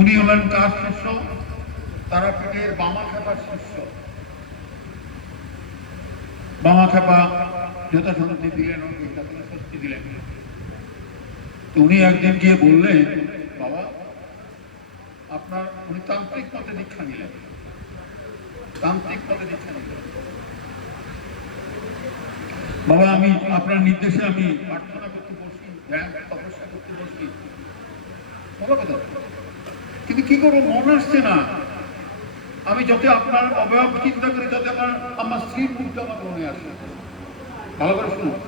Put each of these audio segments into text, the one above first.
উনি হলেন কার শিষ্য? তারাপীঠের বামাখ্যাপার শিষ্য। বামাখ্যাপা যথাশক্তি দিলেন, যথাশক্তি দিলেন। উনি একদিন গিয়ে বললেন, বাবা আপনার, উনি তান্ত্রিক মতে দীক্ষা নিলেন, তান্ত্রিক মতে দীক্ষা নিলেন। বাবা আমি আপনার নির্দেশে আমি প্রার্থনা করতে বসি, ধ্যান তপস্যা করতে বসি, ভালো কথা, কিন্তু কি করবো মন আসছে না। আমি যত আপনার অবয়ব চিন্তা করি তত আমার স্ত্রীর মুখটা আমার মনে আসে। ভালো করে শুনুন,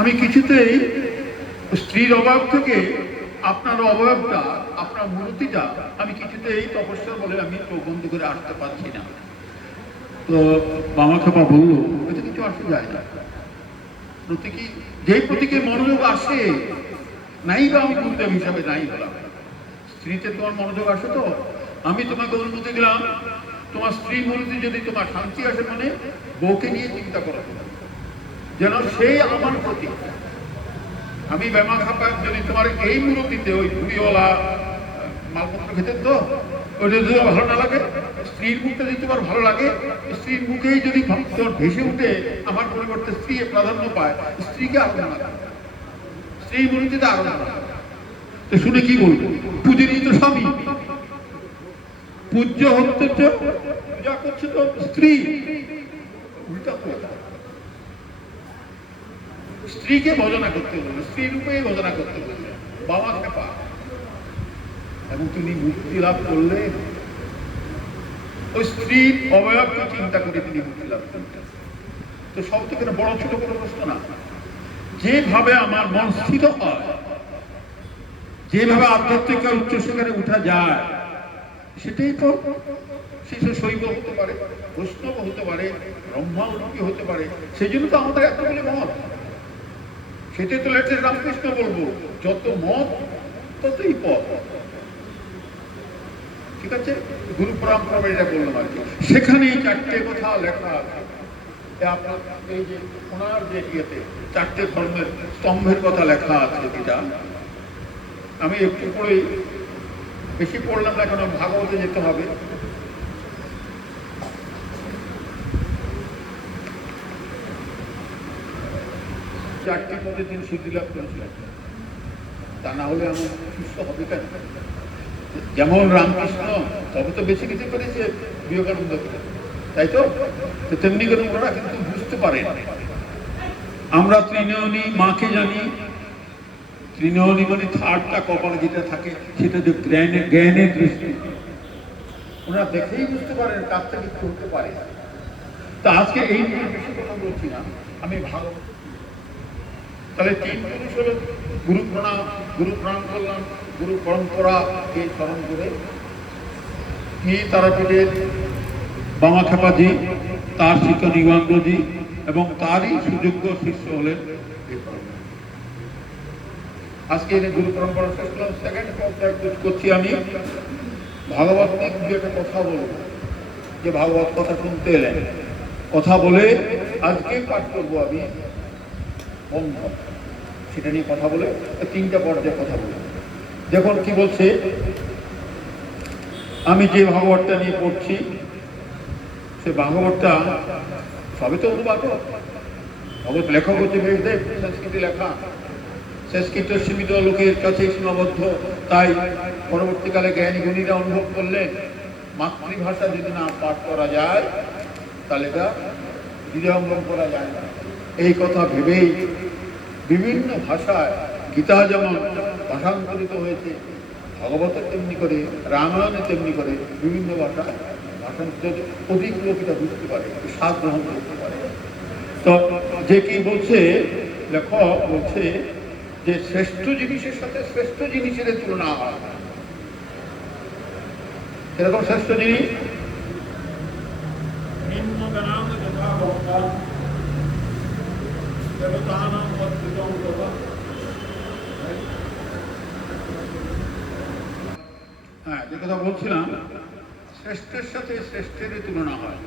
আমি কিছুতেই স্ত্রীর অবয়ব থেকে আপনার অবয়বটা, আপনার মূর্তিটা আমি কিছুতেই তপস্যা বলে আমি চোখ বন্ধ করে আসতে পারছি না। তো বামাখ্যাপা বলল, এতে কিছু আসে যায় না, প্রতীকী যেই প্রতীকে মনোযোগ আসে, নাই বা আমি গুরুদেব হিসাবে নাই বললাম, স্ত্রীতে তোমার মনোযোগ আসে তো আমি তোমাকে অনুমতি দিলাম, তোমার স্ত্রী মূর্তি যদি তোমার শান্তি আসে মানে বউকে নিয়ে চিন্তা করো, যেন সেই আমার প্রতীক। আমি বামাখ্যাপা যদি তোমার এই মূর্তিতে ওই ধুলিওয়ালা মালপত্র খেতে তো ওইটা যদি ভালো না লাগে, স্ত্রীর মুখটা যদি তোমার ভালো লাগে, স্ত্রীর মুখেই যদি তোমার ভেসে উঠে আমার পরিবর্তে স্ত্রী প্রাধান্য পায়, স্ত্রীকে আরাধনা করে, স্ত্রী মূর্তিতে আরাধনা করে। তো শুনে কি বলবো, পূজনীয় তো স্বামী, পূজ্য হচ্ছে পূজা করছে তো স্ত্রী, উল্টা কথা। স্ত্রীকে ভজনা করতে বলবে, স্ত্রী রূপে ভজনা করতে বলবে বামাখ্যাপা। এবং তিনি মুক্তি লাভ করলেন ওই স্ত্রীর অবয়বকে চিন্তা করে, তিনি মুক্তি লাভ করলেন। তো সব থেকে বড় ছোট কোনো প্রশ্ন না, যেভাবে আমার মন স্থিত হয়, যেভাবে আধ্যাত্মিক উচ্চ শিখরে উঠা যায়, সেটাই তো শিশু শৈব হতে পারে, বৈষ্ণব হতে পারে, ব্রহ্মাউলুকী হতে পারে। সেই জন্য তো আমাদের এতগুলি মত, সেটাই তো লেটেস্ট রামকৃষ্ণ বলবো, যত মত ততই পথ। ঠিক আছে, গুরু পরম্পরা এটা বললাম আর কি। সেখানে চারটে কথা লেখা আছে, আপনার এই যে ওনার যে ইয়েতে চারটে ধর্মের স্তম্ভের কথা লেখা আছে, যেটা আমি একটু পড়েই, বেশি পড়লাম না, এখন ভাগবতে যেতে হবে। চারটি পদে তিনি সিদ্ধি লাভ করেছিলেন, তা না হলে আমার শিষ্য হবে কেন? যেমন রামকৃষ্ণ তবে তো বেশি কিছু করেছে বিবেকানন্দ, তাই তো তেমনি করে ওরা কিন্তু বুঝতে পারে। আমরা ত্রিনয়নী মাকে জানি, ত্রিনয়নী মানে থার্ডটা কপালে যেটা থাকে, সেটা যে জ্ঞানের দৃষ্টি, ওরা দেখেই বুঝতে পারেন কাছ থেকে কি হতে পারে। তা আজকে এই নিয়ে বেশি কথা বলছি না, আমি ভালো। তাহলে তিন পুরুষ হলো গুরু প্রণাম করলাম, গুরু পরম্পরাকে স্মরণ করে। তারাপীঠের বামাখ্যাপাজি, তার শিক্ষা নিগমানন্দজি এবং তারই সুযোগ্য শিষ্য হলেন। আজকে গুরু পরম্পরা শেষ করলাম। সেকেন্ড পর্যায়ে করছি আমি ভাগবত নিয়ে একটা কথা বলব, যে ভাগবত কথা শুনতে এলেন, কথা বলে আজকে পাঠ করবো আমি বন্ধ, সেটা নিয়ে কথা বলে তিনটা পর্যায়ে কথা বলবো। দেখুন কি বলছে, আমি যে ভাগবতটা নিয়ে পড়ছি সে ভাগবতটা সবে তো অনুবাদ, ভাগবত লেখক হচ্ছে বেশদেব, সংস্কৃতি লেখা, সংস্কৃত সীমিত লোকের কাছে সীমাবদ্ধ। তাই পরবর্তীকালে জ্ঞানী গুণীরা অনুভব করলেন মাতৃভাষা যদি না পাঠ করা যায় তাহলে এটা হৃদয়ঙ্গম করা যায় না। এই কথা ভেবেই বিভিন্ন ভাষায়, গীতা যেমন ভাষান্তরিত হয়েছে, ভাগবতের তেমনি করে, রামায়ণে তেমনি করে বিভিন্ন ভাষায় ভাষান্তরিত, অধিক লোক এটা বুঝতে পারে, স্বাদ গ্রহণ করতে পারে। তো যে কি বলছে লেখক, বলছে যে শ্রেষ্ঠ জিনিসের সাথে শ্রেষ্ঠ জিনিসের তুলনা হয়। এরকম শ্রেষ্ঠ জিনিস হ্যাঁ, যে কথা বলছিলাম, শ্রেষ্ঠের সাথে শ্রেষ্ঠের তুলনা হয়।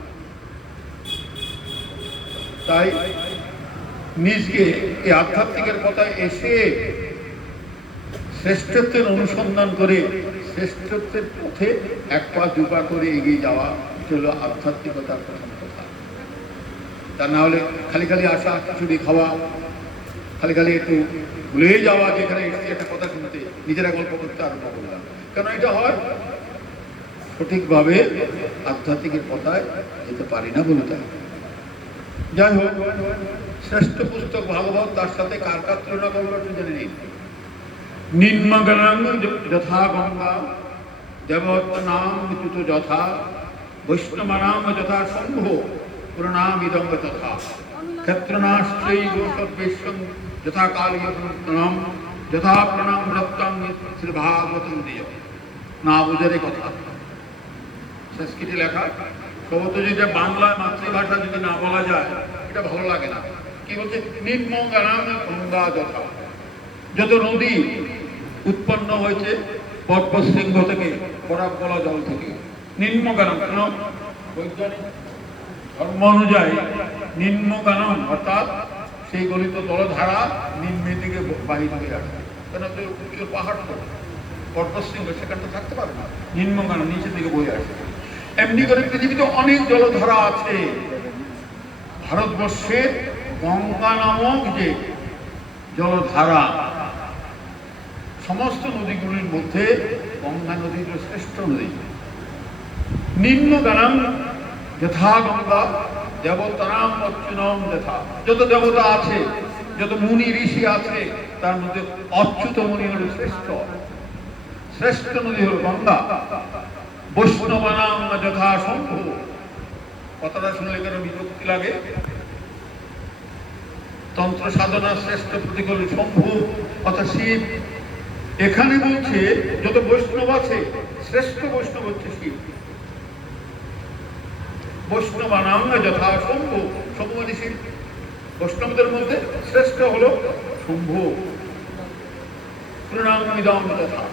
তাই নিজকে এই আধ্যাত্মিকের কথায় এসে শ্রেষ্ঠত্বের অনুসন্ধান করে শ্রেষ্ঠত্বের পথে এক পা দুপা করে এগিয়ে যাওয়া, এটা হলো আধ্যাত্মিকতার প্রথম কথা। তা না হলে খালি খালি আসা, খিচুড়ি খাওয়া, খালি খালি একটু ভুলে যাওয়া, যেখানে এসেছি একটা কথা শুনতে নিজেরা গল্প করতে আরম্ভ করলাম, কেন এটা হয় সঠিকভাবে আধ্যাত্মিকের কথায় যেতে পারি না বলে। তাই যাই হোক, শ্রেষ্ঠ পুস্তক ভাগবত, তার সাথে কার কার তুলনা করবো একটু জেনে নিন। নিম্নগণাং যথা গঙ্গা দেবতনাম বিদ্যুত যথা বৈষ্ণবানাম যথা শম্ভ প্রণামিদং তথা ক্ষেত্রনাশ্চৈব সর্বেশ্বং যথা কালীয়তনাম যথা প্রণাম রত্তং শ্রীভাগবতং দিয়। না বুঝার কথা সংস্কৃতে লেখা, সম্ভবত যেটা বাংলায় মাতৃভাষা যদি না বলা যায় এটা ভালো লাগে না। কি বলছে? নিম্নগণাং গঙ্গা যথা, যত নদী উৎপন্ন হয়েছে পর্বত শৃঙ্গ থেকে, বরাক গলা জল থেকে, নিম্নগানম, বৈজ্ঞানিক ধর্ম অনুযায়ী নিম্নগানম অর্থাৎ সেই গলিত জলধারা নিম্নের দিকে বাহির হয়ে আসে। কেন? উচ্চ পাহাড় তো পর্বত শৃঙ্গ, সেখানটা থাকতে পারে না, নিম্নগানম নিচের দিকে বয়ে আসে। এমনি করে পৃথিবীতে অনেক জলধারা আছে। ভারতবর্ষের গঙ্গা নামক যে জলধারা, সমস্ত নদীগুলির মধ্যে গঙ্গা নদী হল শ্রেষ্ঠ নদী। নিম্নগানম যথা গঙ্গা দেবতানাম অচ্যুতম যথা, যত দেবতা আছে, যত মুনি ঋষি আছে, তার মধ্যে অচ্যুত মুনি হল শ্রেষ্ঠ। শ্রেষ্ঠ নদী হল গঙ্গা। বৈষ্ণবানাম যথা শম্ভ, কথাটা শুনলে কেন বিরক্তি লাগে? তন্ত্র সাধনার শ্রেষ্ঠ প্রতীক হল শম্ভু অর্থাৎ শিব। এখানে বলছে যত বৈষ্ণব আছে, শ্রেষ্ঠ বৈষ্ণব হচ্ছে শিব। বৈষ্ণবানাম যথা শম্ভু, শম্ভু মানে শিব। বৈষ্ণবদের মধ্যে শ্রেষ্ঠ হল শম্ভু। প্রণামিদং যথা,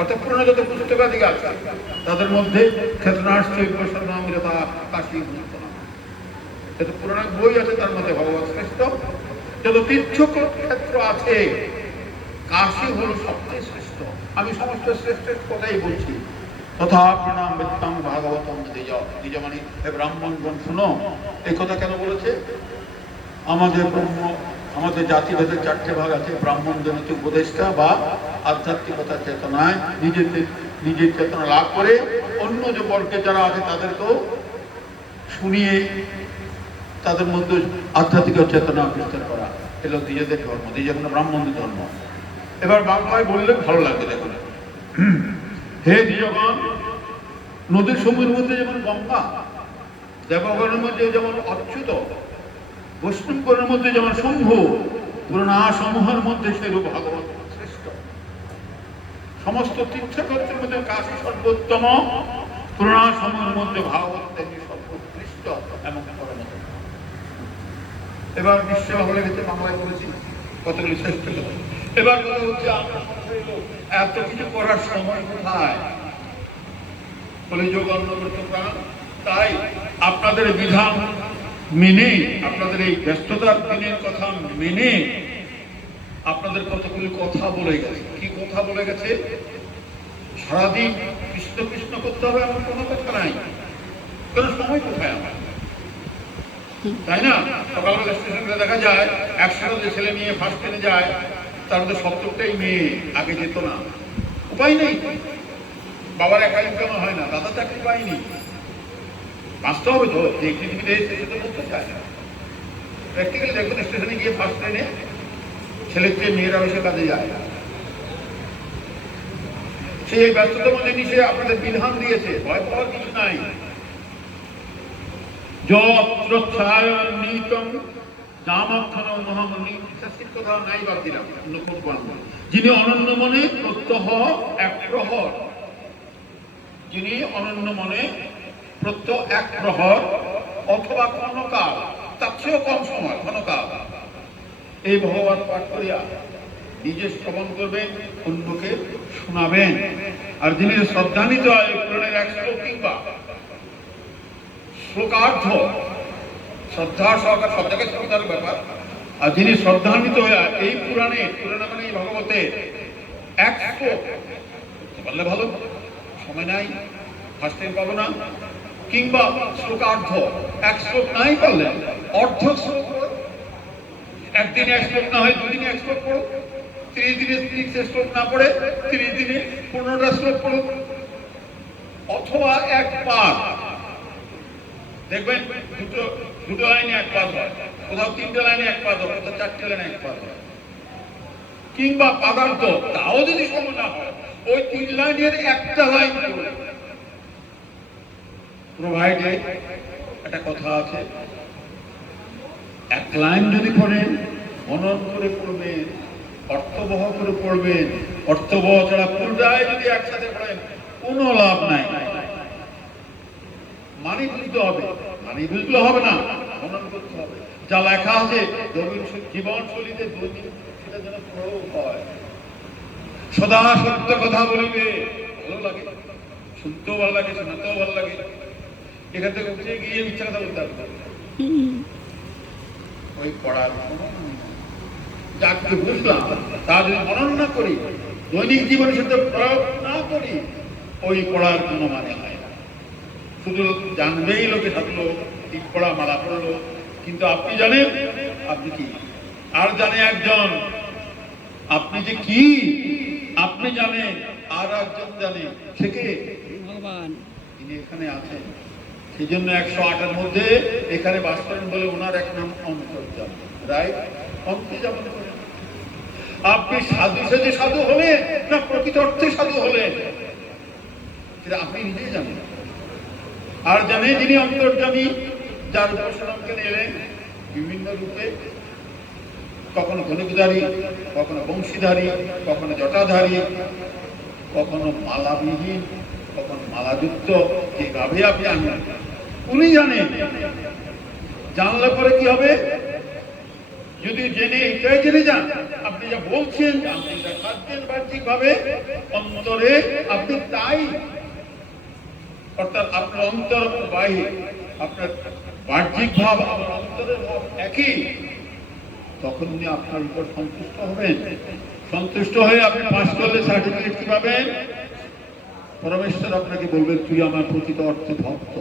অর্থাৎ পুরনো যত পুস্তকাদি আছে তাদের মধ্যে ক্ষেত্রনাশ্চৈব সর্বনাম যথা কাশী যত পুরাণ বই আছে তার মধ্যে ভগবান শ্রেষ্ঠ। যত তীর্থক্ষেত্র আছে, কাশী হল সবচেয়ে শ্রেষ্ঠ। আমি সমস্ত শ্রেষ্ঠের কথাই বলছি। তথা প্রণাম বিত্তম ভাগবতম দ্বিজ, দ্বিজ মানে হে ব্রাহ্মণগণ শুনো। এই কথা কেন বলেছে? আমাদের আমাদের জাতিভেদের চারটে ভাগ আছে। ব্রাহ্মণদের হচ্ছে উপদেষ্টা বা আধ্যাত্মিকতার চেতনায় নিজের চেতনা লাভ করে অন্য যে বর্গে যারা আছে তাদেরকেও শুনিয়ে তাদের মধ্যে আধ্যাত্মিক চেতনা বিস্তার করা, এলো দ্বিজদের ধর্ম, দ্বিজ মানে ব্রাহ্মণদের ধর্ম। এবার বাংলায় বললে ভালো লাগবে। দেখুন, হে দ্বিজগণ, নদীর সমূহের মধ্যে যেমন গঙ্গা, দেবগণের মধ্যে যেমন অচ্যুত, বৈষ্ণবগণের মধ্যে যেমন শম্ভু, পুরাণা সমূহের মধ্যে সেরূপ ভাগবত শ্রেষ্ঠ। সমস্ত তীর্থক্ষেত্রের মধ্যে কাশী সর্বোত্তম, পুরাণা সমূহের মধ্যে ভাগবত তেমনি সর্বোৎকৃষ্ট এবং পরমতম। এবার নিশ্চয় ভালো লেগেছে, বাংলায় বলেছি কতগুলি শ্রেষ্ঠ কথা। এবার কথা হচ্ছে এত কিছু করার সময় কোথায়? বলে যোগ অন্ন করতে প্রাণ। তাই আপনাদের বিধান মেনে, আপনাদের এই ব্যস্ততার দিনের কথা মেনে আপনাদের কতগুলি কথা বলে গেছে। কি কথা বলে গেছে? সারাদিন কৃষ্ণ কৃষ্ণ করতে হবে এমন কোনো কথা নাই। কারণ সময় কোথায় আমার, তাই না? সকালবেলা স্টেশনে দেখা যায় 100টা ছেলে নিয়ে ফার্স্ট ট্রেনে যায়, তার মধ্যে 70টাই মেয়ে। আগে যেত না, উপায় নেই। বাবার একা ইনকাম হয় না, দাদা চাকরি পায়নি, বাঁচতে হবে তো। যে পৃথিবীতে এসে সেটা বলতে চায় না। প্র্যাকটিক্যালি দেখুন, স্টেশনে গিয়ে ফার্স্ট ট্রেনে ছেলের চেয়ে মেয়েরা বেশি কাজে যায়। সেই ব্যস্ততার মধ্যে নিচে আপনাদের বিধান দিয়েছে, ভয় পাওয়ার কিছু নাই। কথা নাই, বাদ দিলাম। যিনি অনন্য মনে প্রত্যহ এক প্রহর, যিনি অনন্য মনে প্রত্যহ এক প্রহর অথবা ক্ষণকাল, তার চেয়েও কম সময় ক্ষণকাল এই ভগবান পাঠ করিয়া নিজে শ্রবণ করবেন, অন্যকে শোনাবেন। আর যিনি শ্রদ্ধান্বিত হয় পুরাণের 1 শ্লোক কিংবা শ্লোকার্ধ, শ্রদ্ধা সহকার সব জায়গায় শ্রদ্ধার ব্যাপার। আর যিনি শ্রদ্ধান্বিত হয়ে এই পুরাণে মানে এই ভগবতের এক শ্লোক করতে পারলে ভালো, সময় নাই, ফার্স্ট টাইম পাবো না, কিংবা শ্লোকার্ধ, এক শ্লোক নাই পারলে অর্ধ শ্লোক, একদিনে এক শ্লোক না হয় দুদিনে এক শ্লোক পড়ো, 30 দিনে 30 শ্লোক না পড়ে 30 দিনে 15টা শ্লোক পড়ো, অথবা এক পাঠ দেখবেন দুটো লাইনে এক পাঠ হয়, কোথাও 3টে লাইনে এক পাঠ হয়, কোথাও 4টে লাইনে এক পাঠ হয়, কিংবা পাদার্থ, তাও যদি সময় না হয় ওই 3 লাইনের একটা লাইন পড়ে। প্রোভাইডে একটা কথা আছে, এক লাইন যদি পড়েন মনন করে পড়বেন, অর্থবহ করে পড়বেন, অর্থবহ ছাড়া পুরোটাই যদি একসাথে পড়েন কোনো লাভ নাই। মানে বুঝতে হবে, মানে বুঝলে হবে না, মনন করতে হবে। যা লেখা আছে জীবনশৈলীতে দৈনিক সেটা যেন প্রয়োগ হয়। সদা সত্য কথা বলিবে, ভালো লাগে, শুনতেও ভালো লাগে, শোনাতেও ভালো লাগে। এখান থেকে উঠে গিয়ে মিথ্যা কথা বলতে হবে, ওই পড়ার যাকে বুঝলাম তা যদি মনন না করি, দৈনিক জীবনের সাথে প্রয়োগ না করি, ওই পড়ার কোনো মানে হয় না। শুধু জানবেই লোকে থাকলো, ঠিক পড়া মালা পড়লো, কিন্তু আপনি জানেন আপনি কি, আর জানে একজন আপনি যে কি, আপনি জানেন আর একজন জানে, সে কে? ভগবান। তিনি এখানে আছেন, সেই জন্য 108-এর মধ্যে এখানে বাস করেন বলে ওনার এক নাম অন্তর্যামী, রাইট? অন্তর্যামী। আপনি সাধু সেজে সাধু হলেন না প্রকৃত অর্থে সাধু হলেন সেটা আপনি নিজেই জানেন। আর জানেন যিনি অন্তর্যামী, যার উপাসনাকে নিলেন বিভিন্ন রূপে, কখনো ধনুকধারী, কখনো বংশীধারী, কখনো জটাধারী, কখনো মালাবিহীন, কখনো মালাযুক্ত, যেভাবে আপনি আনেন উনি জানেন। জানলে পরে কি হবে? যদি জেনে এটাই জেনে যান আপনি যা বলছেন, আপনি যা খাচ্ছেন বাহ্যিক ভাবে, অন্তরে আপনি তাই, অর্থাৎ আপনার অন্তর বাহির, আপনার বাহ্যিক ভাব আমার অন্তরের ভাব একই, তখন উনি আপনার উপর সন্তুষ্ট হবেন। সন্তুষ্ট হয়ে আপনি পাস করলে সার্টিফিকেট কি পাবেন? পরমেশ্বর আপনাকে বলবেন তুই আমার প্রকৃত অর্থে ভক্ত।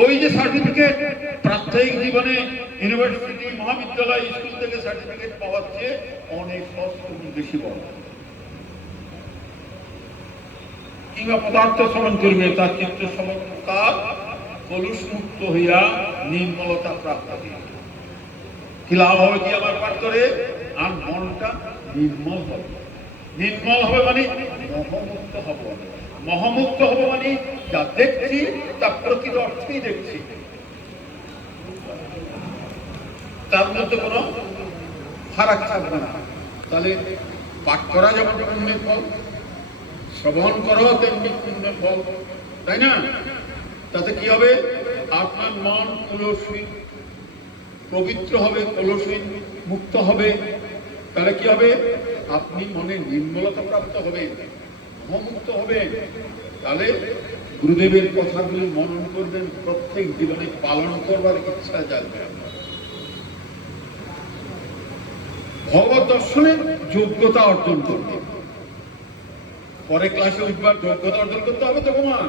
ওই যে সার্টিফিকেট প্রাত্যহিক জীবনে ইউনিভার্সিটি, মহাবিদ্যালয়, স্কুল থেকে সার্টিফিকেট পাওয়ার চেয়ে অনেক বেশি বড়। কিংবা পদার্থ শ্রবণ করবে, তার চিত্ত সমকাল কলুষ মুক্ত হইয়া নির্মলতা প্রাপ্ত হইয়া কি লাভ হবে? কি আমার পাঠ করে আর মনটা নির্মল হবে। নির্মল হবে মানে মোহমুক্ত হব। মোহমুক্ত হব মানে যা দেখছি তা প্রকৃত অর্থেই দেখছি, তার মধ্যে কোনো ফারাক থাকবে না। তাহলে পাঠ করা যেমন পুণ্যের ফল, শ্রবণ করো তেমনি পুণ্যের ফল, তাই না? তাতে কি হবে? আপনার মন কলুষী পবিত্র হবে, কলুষী মুক্ত হবে। তাহলে কি হবে? আপনি মনে নির্মলতা প্রাপ্ত হবে, মোহমুক্ত হবে। তাহলে গুরুদেবের কথাগুলি মনন করবেন, প্রত্যেক জীবনে পালন করবার ইচ্ছা জানবে। ভগবত দর্শনের যোগ্যতা অর্জন করবে। পরে ক্লাসে উঠবার যোগ্যতা অর্জন করতে হবে, তো তোমার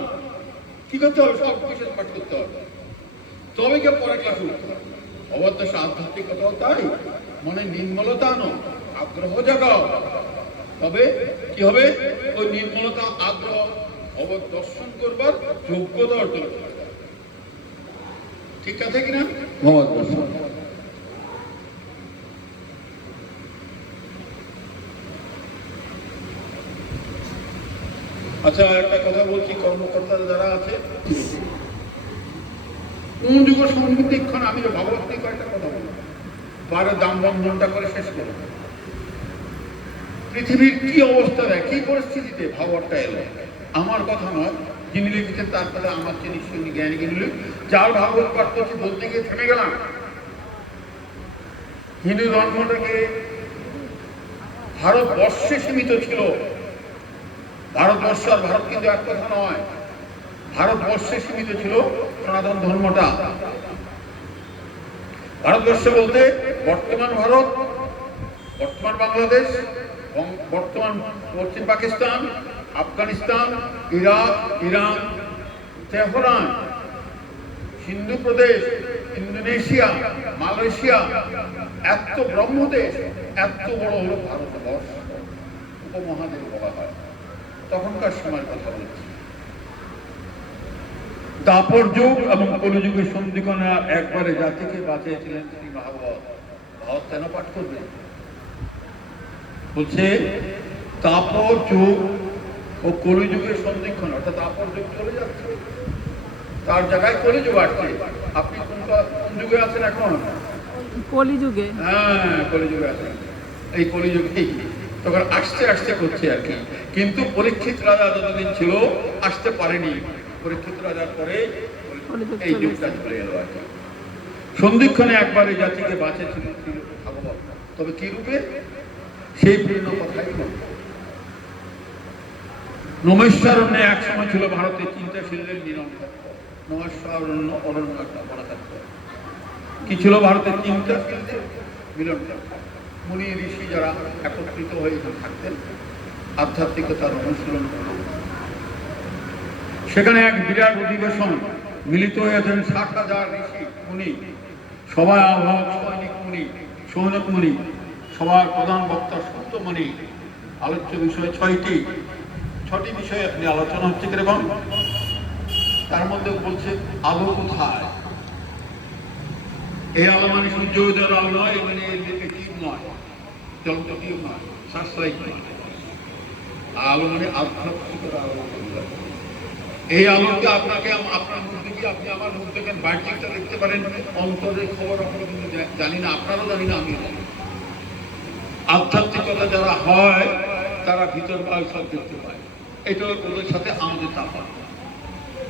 কি করতে হবে? সব কিছু পাঠ করতে হবে, তবে কে পরে ক্লাসে উঠতে হবে। ভগবত দর্শন আধ্যাত্মিকতাও তাই, মনে নির্মলতা আনো, আগ্রহ জাগাও, তবে কি হবে? ওই নির্মলতা, আগ্রহ ভগবত দর্শন করবার যোগ্যতা অর্জন করবে। ঠিক আছে কিনা? ভগবত দর্শন। আচ্ছা, একটা কথা বলছি, কর্মকর্তারা যারা আছে, কোন যুগ সংবিধিক্ষণ আমি ভগবত নিয়ে কয়েকটা কথা বলবো, বারে দাম বন্ধনটা করে শেষ করবো। পৃথিবীর কি অবস্থা দেয়, কি পরিস্থিতিতে ভাবরটা এলো, আমার কথা নয়, যিনি লিখেছেন তারপরে আমার চেয়ে নিশ্চয়ই জ্ঞানী কিনলে, যার ভাগবত পাঠ করছি বলতে গিয়ে থেমে গেলাম। হিন্দু ধর্মটাকে ভারতবর্ষে সীমিত ছিল। ভারতবর্ষ আর ভারত কিন্তু এক কথা নয়, ভারতবর্ষে সীমিত ছিল সনাতন ধর্মটা। ভারতবর্ষ বলতে বর্তমান ভারত, বর্তমান বাংলাদেশ, এবং বর্তমান পশ্চিম Pakistan, Afghanistan, Iraq, Iran, Tehran, Sindhu প্রদেশ, ইন্দোনেশিয়া, মালয়েশিয়া, এত ব্রহ্মদেশ, এত বড় হলো ভারতবর্ষ, উপমহাদেশ বলা হয়। তখনকার সময়ের কথা বলছি। দাপর যুগ এবং কলিযুগের সন্ধিক্ষণে একবারে জাতিকে বাঁচিয়েছিলেন শ্রী ভাগবত। ভারত কেন পাঠ করবে? বলছে দাপর যুগ ও কলিযুগের সন্ধিক্ষণ, অর্থাৎ দাপর যুগ চলে যাচ্ছে, তার জায়গায় কলিযুগ আসছে। আপনি কোন যুগে আছেন এখন? কলিযুগে। হ্যাঁ, কলিযুগে আছেন। এই কলিযুগেই তখন আসতে আসতে করছে আর কি। কিন্তু পরীক্ষিত রাজা যতদিন ছিল আসতে পারেনি, পরীক্ষিত রাজার পরে এই যুগটা চলে এলো আর কি। সন্ধিক্ষণে একবারে জাতিকে বাঁচিয়েছিল ভাগবত। তবে কি রূপে? সেই পূর্ণ কথাই বল। নমস্কারণ্যে এক সময় ছিল ভারতের চিন্তাশীলদের মিলন ক্ষেত্র। নমস্কারণ্য অরণ্য একটা বড় ক্ষেত্র। কি ছিল ভারতের চিন্তাশীলদের মিলন ক্ষেত্র? মুনি ঋষি যারা একত্রিত হয়ে থাকতেন, আধ্যাত্মিকতার অনুশীলন করতেন। সেখানে এক বিরাট অধিবেশন, মিলিত হয়েছেন 60,000 ঋষি মুনি, সবাই আহ্বায়ক সৈনিক মুনি, সৌনক মুনি, সবার প্রধান বক্তা সত্য মুনি। আলোচ্য বিষয় 6টি বিষয়ে আপনি আলোচনা হচ্ছে কিরকম? তার মধ্যে বলছে আলো কোথায়? এই আলো মানে সূর্যোদয়ের আলো নয়, মানে টিউব নয়, জ্বলন্ত টিউব নয়, সাশ্রয়িক নয়। আলো মানে আধ্যাত্মিকতার আলো। এই আলোকে আপনাকে আপনার মুখ দেখি, আপনি আমার মুখ দেখেন, বাহ্যিকটা দেখতে পারেন, অন্তরের খবর আমরা কিন্তু জানি না, আপনারও জানি না, আমিও জানি। আধ্যাত্মিকতা যারা হয় তারা ভিতর বাইরে সব দেখতে পায়। এটা ওদের সাথে আমাদের তফাৎ।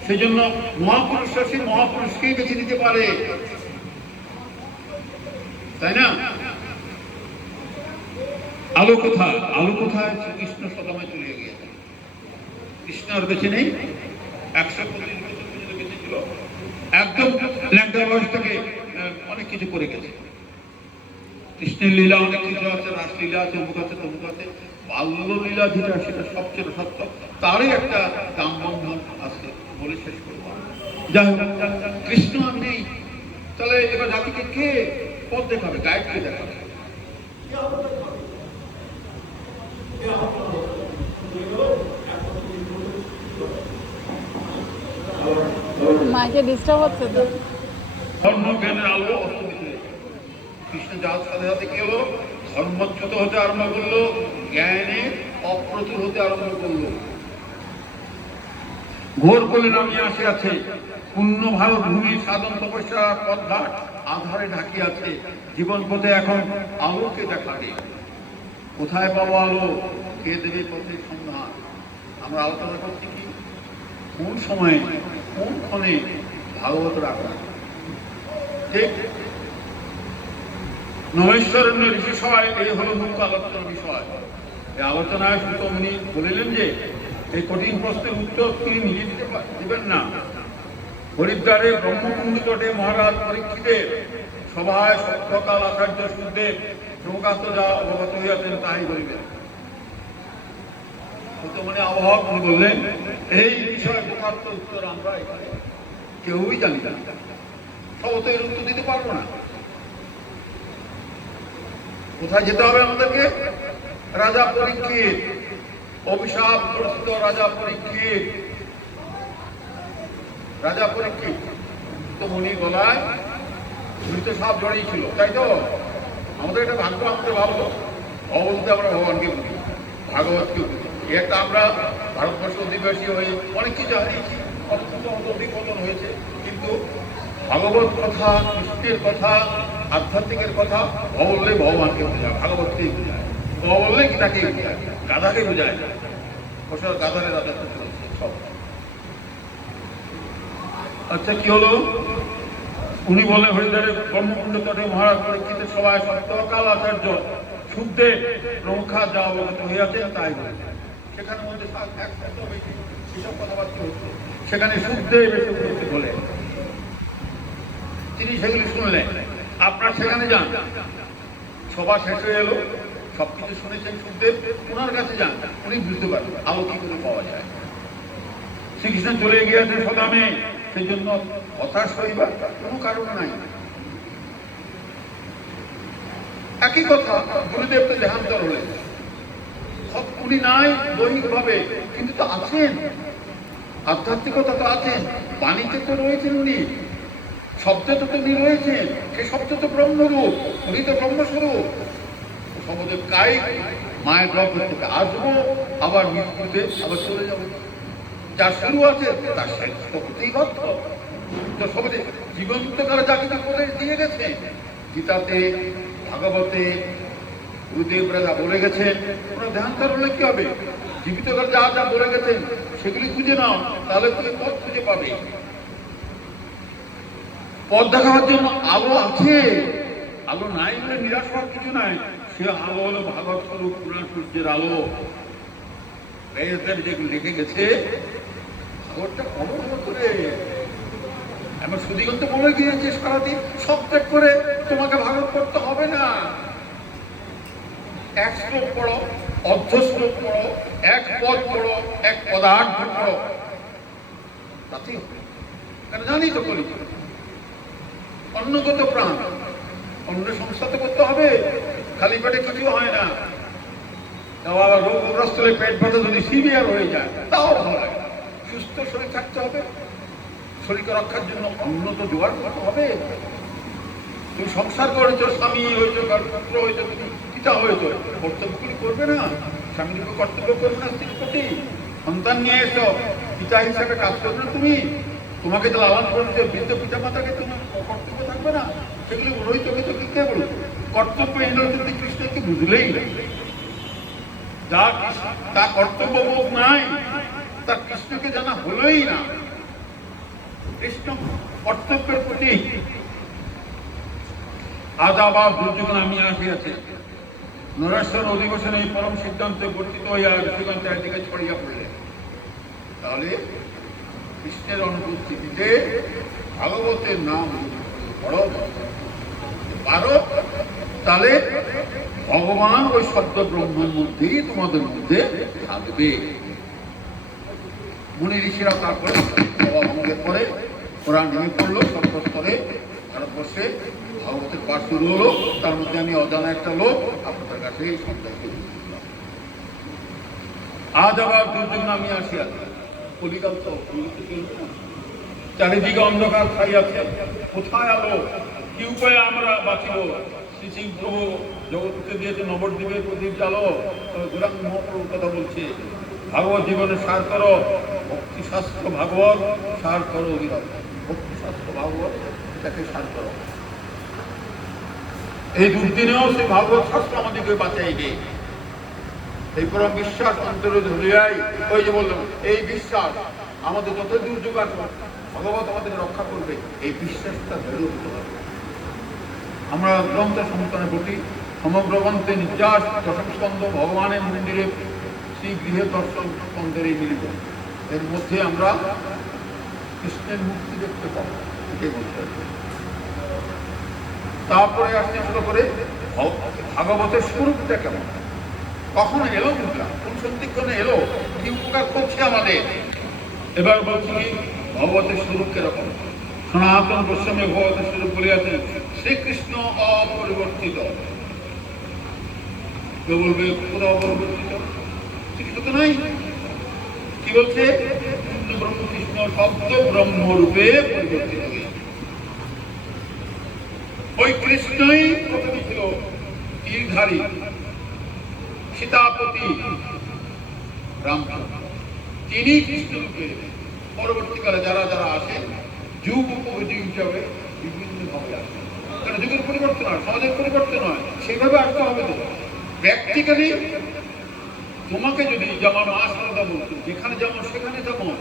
সেই জন্য মহাপুরুষরা সেই মহাপুরুষকেই বেছে নিতে পারে, তাই না? আলো কোথায়? আলো কোথায়? কৃষ্ণ সদমে চলে গিয়েছে। কৃষ্ণ আর বেঁচে নেই। 125 বছর পর্যন্ত বেঁচে ছিল, একদম ল্যাংটা বয়স থেকে অনেক কিছু করে গেছে। কৃষ্ণের লীলা অনেক কিছু আছে, রাসলীলা আছে, অমুক আছে, তমুক আছে। বাল্য লীলা যেটা, সেটা সবচেয়ে সত্য, তারই একটা দাম বন্ধন আছে বলে শেষ করব। যাই হোক, কৃষ্ণ আর নেই, তাহলে এবার জাতিকে কে পথ দেখাবে? গাইড কে দেখাবে? মাইকে ডিস্টার্ব হচ্ছে তো। ধর্মজ্ঞানের আলো অস্তমিত হয়েছে। কৃষ্ণ যাওয়ার সাথে সাথে কি হলো? ধর্মচ্যুত হতে আরম্ভ করলো, জ্ঞানে অপ্রতুল হতে আরম্ভ করলো। ঘোর কোলে নামিয়ে আসিয়াছে, পূর্ণ ভারত ভূমি সাধন তপস্যা পথঘাট আধারে ঢাকিয়াছে। জীবন পথে এখন আলোকে দেখাবে। কোথায় পাবো আলো? কে দেবে পথের সন্ধান? আমরা আলোচনা করছি কি কোন সময়ে, কোন ক্ষণে ভাগবত রাখা। ঠিক নমস্কারণ্য ঋষি সভায় এই হলো মুখ্য আলোচনার বিষয়। এই আলোচনায় শুধু উনি বলিলেন যে এই কঠিন প্রশ্নের উত্তর তিনি নিজে দিবেন না। হরিদ্বারে ব্রহ্মকুণ্ড তটে মহারাজ পরীক্ষিতের সভায় সত্যকাল আচার্য সুখদেব প্রকাশ যা অবগত হইয়াছেন তাই বলিবেন। মানে আবহাওয়া উনি বললেন এই বিষয়ে যথার্থ উত্তর আমরা এখানে কেউই জানি না, সব তো এর উত্তর দিতে পারবো না। কোথায় যেতে হবে আমাদেরকে? রাজা পরীক্ষিত, অভিশাপগ্রস্ত রাজা পরীক্ষিত। রাজা পরীক্ষিত তো মুনি গলায় মৃত সাপ জড়িয়েছিল, তাই তো? আমাদের এটা ভাগ্য, আমাদের ভাবলো বলতে আমরা ভগবানকে বুঝি, ভাগবতকে বুঝি। একটা আমরা ভারতবর্ষ অধিবাসী হয়ে অনেক কিছু হারিয়েছি, অনেক কিছু অধিপতন হয়েছে, কিন্তু ভাগবত কথা, কৃষ্ণের কথা, আধ্যাত্মিকের কথা বললে ভগবানকে বোঝায়, ভাগবতকেই বোঝায়। বললে কি তাকে বোঝায়? গাধাকে বোঝায় না। বছর গাধারে রাজা সব। আচ্ছা, কি হলো? উনি বলে হরিদ্বারে ব্রহ্মকুণ্ড তটে মহারাজ পরীক্ষিতের সভায় সত্যকাল আচার্য সুখদেব প্রমুখা যা অবগত হইয়াছে তাই বলে। সেখানে মধ্যে সেসব কথাবার্তা হচ্ছে, সেখানে সুখদেব এসে উপস্থিত হলেন। তিনি সেগুলি শুনলেন। আপনার সেখানে যান। সভা শেষ হয়ে এলো, সবকিছু শুনেছেন সুখদেব, ওনার কাছে যান, উনি বুঝতে পারবেন আলো কি করে পাওয়া যায়। শ্রীকৃষ্ণ চলে গিয়েছেন সদামে, সেই জন্য হতাশ হইবার কোনো কারণ নাই। একই কথা গুরুদেব তো দেহান্তর হলেন, উনি নাই দৈনিক ভাবে, কিন্তু তো আছেন, আধ্যাত্মিকতা তো আছেন, বাণীতে তো রয়েছেন উনি, শব্দে তো উনি রয়েছেন, সে শব্দ তো ব্রহ্মরূপ, উনি তো ব্রহ্মস্বরূপ। সমদেব কাই মায়ের গর্ভ থেকে আসবো, আবার মৃত্যুতে আবার চলে যাবো, যার শুরু আছে তার শেষ তো হতেই বাধ্য। তো সমদেব জীবন্তকালে যা কিছু বলে দিয়ে গেছে, গীতাতে ভাগবতে গুরুদেবরা যা বলে গেছেন, ওনার দেহান্তর হলে কি হবে? জীবিতকালে যা যা বলে গেছেন সেগুলি খুঁজে নাও, তাহলে তুমি পথ খুঁজে পাবে। পথ দেখাবার জন্য আলো আছে, আলো নাই বলে নিরাশ হওয়ার কিছু নাই। সে আলো হলো ভাগবত স্বরূপ পুরাণ সূর্যের আলো। যেগুলো লিখে গেছে ভাগবতটা পড়ো ভালো করে। এমন সুদীগন্ত বলে গিয়েছে সারাদিন সব ত্যাগ করে তোমাকে ভাগবত পড়তে হবে না। এক শ্লোক পড়ো, অর্ধ শ্লোক পড়ো, এক পদ পড়ো, এক পদার্থ পড়ো, তাতেই হবে। কেন জানি তো বলি, অন্নগত প্রাণ, অন্য সংস্থা তো করতে হবে, খালি পেটে কিছু হয় না। তাও আবার রোগগ্রস্ত হলে পেট ব্যথা যদি সিভিয়ার হয়ে যায় তাও ভালো লাগে। সুস্থ শরীর থাকতে হবে, শরীরকে রক্ষার জন্য অন্ন তো জোগাড় করতে হবে। তুমি সংসার করেছো, স্বামী হয়েছো, পুত্র হয়েছো, তুমি পিতা হয়েছো, কর্তব্যগুলি করবে না? স্বামীর কর্তব্য করবে না? স্ত্রীর প্রতি সন্তান নিয়ে এসো, পিতা হিসাবে কাজ করবে না তুমি? তোমাকে যে লালন করেছে বৃদ্ধ পিতা মাতাকে তোমার কর্তব্য থাকবে না? সেগুলি ওই চোখে চোখে কে বলো? কর্তব্যহীন যদি কৃষ্ণকে বুঝলেই না, তার কর্তব্য বোধ নাই, তার কৃষ্ণকে জানা হলোই না। কৃষ্ণ কর্তব্যের প্রতি আজ আবার দুর্যোগ নামিয়ে আসিয়াছে। নরেশ্বর অধিবেশনে এই পরম সিদ্ধান্তে বর্তিত হইয়া ঋষিগণ চারিদিকে ছড়িয়া পড়লেন। তাহলে কৃষ্ণের অনুপস্থিতিতে ভাগবতের নাম পড়ো, পারো, তাহলে ভগবান ওই শব্দ ব্রহ্মের মধ্যেই তোমাদের মধ্যে থাকবে। মুনি ঋষিরা তারপরে ভঙ্গের পরে ওরা নেমে পড়লো সর্বস্তরে। ভারতবর্ষে ভাগবতের পাঠ শুরু হলো, তার মধ্যে আমি অজানা একটা লোক আপনাদের কাছে এই সন্তানকে আজ আবার দুর্যোগ নামিয়ে আসিয়াছে। কলিকাল তো চলবে না, চারিদিকে অন্ধকার খাইয়াছে, কোথায় আলো, কি উপায়ে আমরা বাঁচিব? শ্রী সিং প্রভু জগৎকে দিয়েছে নবদ্বীপের প্রদীপ জ্বালো। গুরাঙ্গ মহাপ্রভু কথা বলছে, ভাগবত জীবনে সার করো, ভক্তিশাস্ত্র ভাগবত সার করো, অবিরত ভক্তিশাস্ত্র ভাগবত এটাকে সার করো। এই দুর্দিনেও সেই ভাগবত শাস্ত্র আমাদেরকে বাঁচাইবে। এই পরম বিশ্বাস অন্তরে ধরিয়াই, ওই যে বললাম, এই বিশ্বাস আমাদের যত দুর্যোগ আছে ভগবত আমাদের রক্ষা করবে, এই বিশ্বাসটা ধরে উঠতে হবে। আমরা গ্রন্থ সন্তানে বলি, সমগ্র গ্রন্থে নির্যাস দশম স্কন্ধ ভগবানের মন্দিরে শ্রী গৃহে দর্শন স্কন্ধের এই মিলিত, এর মধ্যে আমরা কৃষ্ণের মুক্তি দেখতে পাবো, এটাই বলতে হবে। তারপরে আসতে শুরু করে ভাগবতের স্বরূপটা কেমন, কখন এলো মুদ্রা, কোন সন্ধিক্ষণে এলো, কি উপকার করছে আমাদের। এবার বলছি ভগবতের স্বরূপ কিরকম। সনাতন গোস্বামী ভগবতের স্বরূপ বলিয়াছেন শ্রীকৃষ্ণ অপরিবর্তিত। কেউ বলবে কোথাও অপরিবর্তিত, শ্রীকৃষ্ণ তো নাই। কি বলছে? ব্রহ্ম কৃষ্ণ শব্দ ব্রহ্মরূপে পরিবর্তিত হয়েছে। ওই কৃষ্ণই প্রথমে ছিল তীরধারী সীতাপতি রামচন্দ্র, তিনি কৃষ্ণরূপে। পরবর্তীকালে যারা যারা আসেন যুগ উপযোগী হিসাবে বিভিন্ন ভাবে আসেন, কারণ যুগের পরিবর্তন হয়, সমাজের পরিবর্তন হয়, সেইভাবে আসতে হবে। তো প্র্যাকটিক্যালি তোমাকে যদি যেমন মা সারদা বলতো, যেখানে যেমন সেখানে তেমন,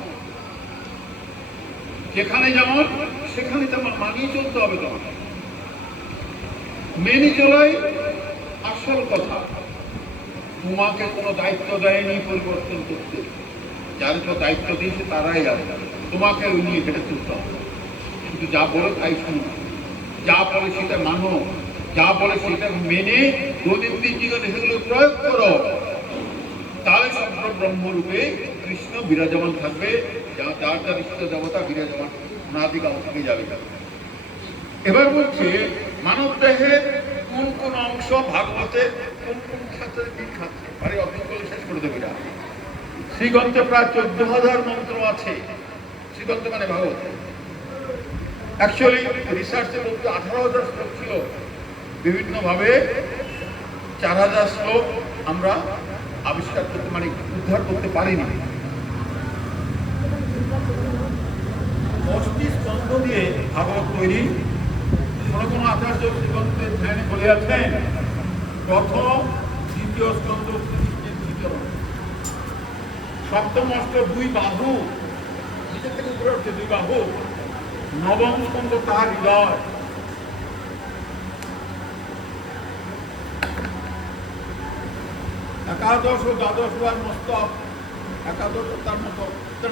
যেখানে যেমন সেখানে তেমন মানিয়ে চলতে হবে। তোমার মেনে চলাই আসল কথা। তোমাকে কোনো দায়িত্ব দেয়নি পরিবর্তন করতে, যারা তো দায়িত্ব দিয়েছে তারাই আসবে, তোমাকে ওই নিয়ে হেঁটে চলতে হবে। শুধু যা বলে তাই শুনো, যা বলে সেটা মানো, যা বলে সেটা মেনে দৈনন্দিন জীবনে সেগুলো প্রয়োগ করো, তাহলে সম্পূর্ণ ব্রহ্মরূপে কৃষ্ণ বিরাজমান থাকবে, যার যার ইষ্ট দেবতা বিরাজমান অনাদিকাল থেকে যাবে। এবার বলছে মানব দেহের কোন কোন অংশ ভাগবতে কোন কোন খাতে দিন খাচ্ছে, আরে অভিজ্ঞতা শেষ করে দেবে না। শ্রীগ্রন্থে প্রায় 14,000 মন্ত্র আছে। শ্রীগ্রন্থ মানে ভাগবত। অ্যাকচুয়ালি রিসার্চে বলতে 18,000 শ্লোক ছিল, বিভিন্নভাবে 4,000 শ্লোক আমরা আবিষ্কার করতে মানে উদ্ধার করতে পারিনি। 10টি স্কন্ধ দিয়ে ভাগবত তৈরি। কোনো কোনো আচার্য শ্রীগ্রন্থের ধ্যানে বলে আছেন প্রথম দ্বিতীয় স্কন্ধ শ্রীকৃষ্ণের বিচরণ, সপ্তম অষ্ট 2 বাহু, নিচের থেকে উপরে উঠছে 2 বাহু, নবম স্কন্ধ তার হৃদয়, একাদশ ও দ্বাদশ বার মস্তক, একাদশ তার মতো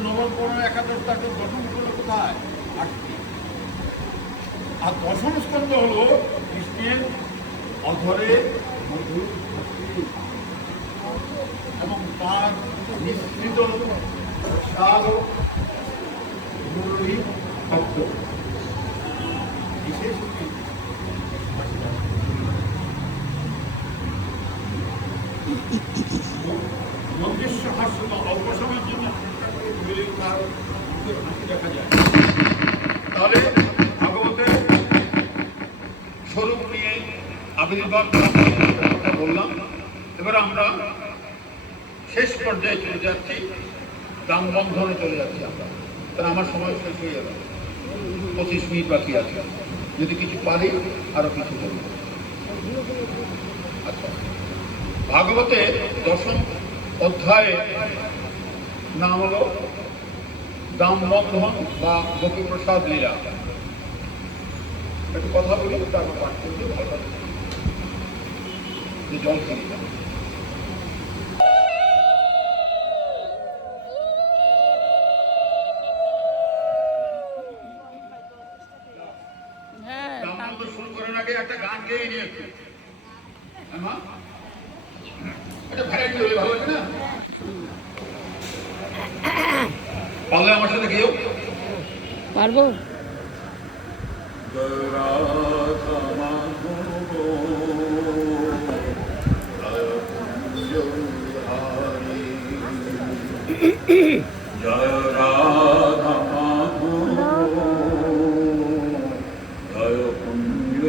নবম পনেরো একাদশ তার দশম স্কন্ধ কোথায়? 8টি। আর দশম স্কন্ধ হলো কৃষ্ণের অধরে মধুর ভক্তি এবং তার মিশ্রিত সার মুরলী ভক্ত বিশেষ মন্দির হাস্য অল্প সময়ের জন্য তার হাসি দেখা যায়। তাহলে ভাগবতের স্বরূপ নিয়ে আবির্ভাব কথা বললাম। এবার আমরা শেষ পর্যায়ে চলে যাচ্ছি, দাম বন্ধনে চলে যাচ্ছি আমরা, কারণ আমার সময় শেষ হয়ে যাবে, 25 মিনিট বাকি আছে। যদি কিছু পারি আরো কিছু বলব। আচ্ছা, ভাগবতে দশম অধ্যায়ে নাম হল দাম বন্ধন বা গোপীপ্রসাদ লীলা। একটু কথা বলি, তারপর পাঠ করতে ভালো লাগে। জল খেয়ে শুরু করার আগে একটা গান গেয়ে নিয়ে একটু এটা ভ্যারাইটি হলে ভালো লাগে না? পারলে আমার সাথে গেও পারবো। জয় রাধা জয় কুঞ্জ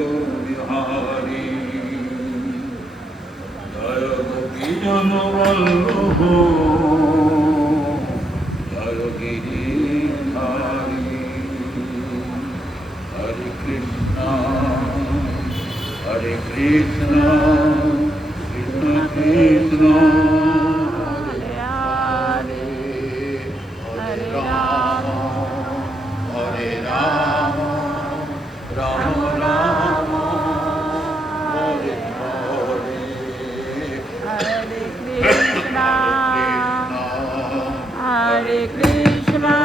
বিহারী, জয় গোপীজন বল্লভ, জয় গিরিধারী। হরে কৃষ্ণ হরে Krishna Krishna Krishna Hare Krishna,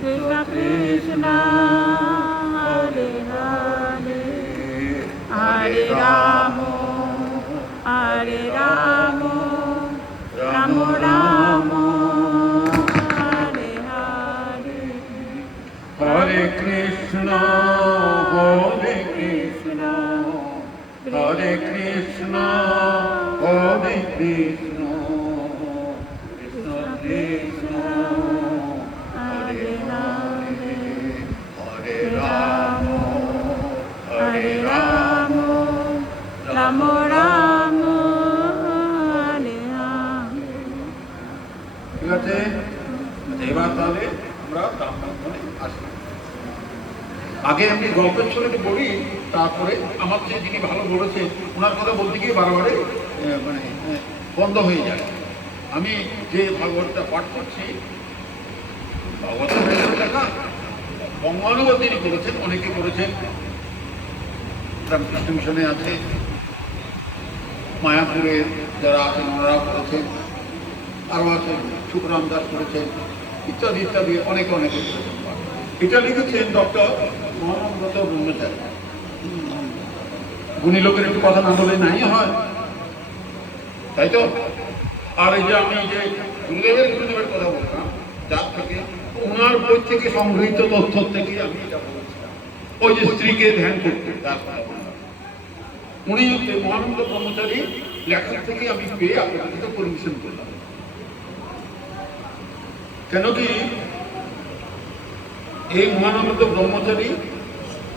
Krishna Krishna, Hare Hare, Hare Rama, Hare Rama, Rama Rama, Hare Hare, Hare Krishna, Hare Krishna, Hare Krishna, Hare Krishna. Rama Rama Hare Hare। ঠিক আছে, এবার তাহলে আমরা দাম বন্ধনে আসি। আগে আমি গল্পের ছলে বলি, তারপরে আমার যে যিনি ভালো বলেছেন ওনার কথা বলতে গিয়ে বারবারে মানে বন্ধ হয়ে যায়। আমি যে ভাগবতটা পাঠ করছি, ভাগবতের দেখা বঙ্গানুবাদ যিনি করেছেন, অনেকে করেছেন, রামকৃষ্ণ মিশনে আছে, মায়াপুরে যারা আছেন ওনারা করেছেন, আরও আছেন সুখরাম দাস করেছেন, ইত্যাদি ইত্যাদি অনেকে অনেকে করেছেন। এটা লিখেছেন ডক্টর মহানন্দ ব্রহ্মচারী। উনি লোকের একটু কথা না বলে নাই হয়, তাই তো? আর এই যে আমি যে গুরুদেবের কথা বললাম, যার থেকে ওনার বই থেকে সংগৃহীত তথ্য থেকে আমি এটা বলছিলাম, ওই যে স্ত্রীকে ধ্যান করতে, তার কথা বললাম। উনি মহানন্দ ব্রহ্মচারী লেখক থেকে আমি পেয়ে আপনাদের পরিবেশন করলাম। কেন কি এই মহানন্দ ব্রহ্মচারী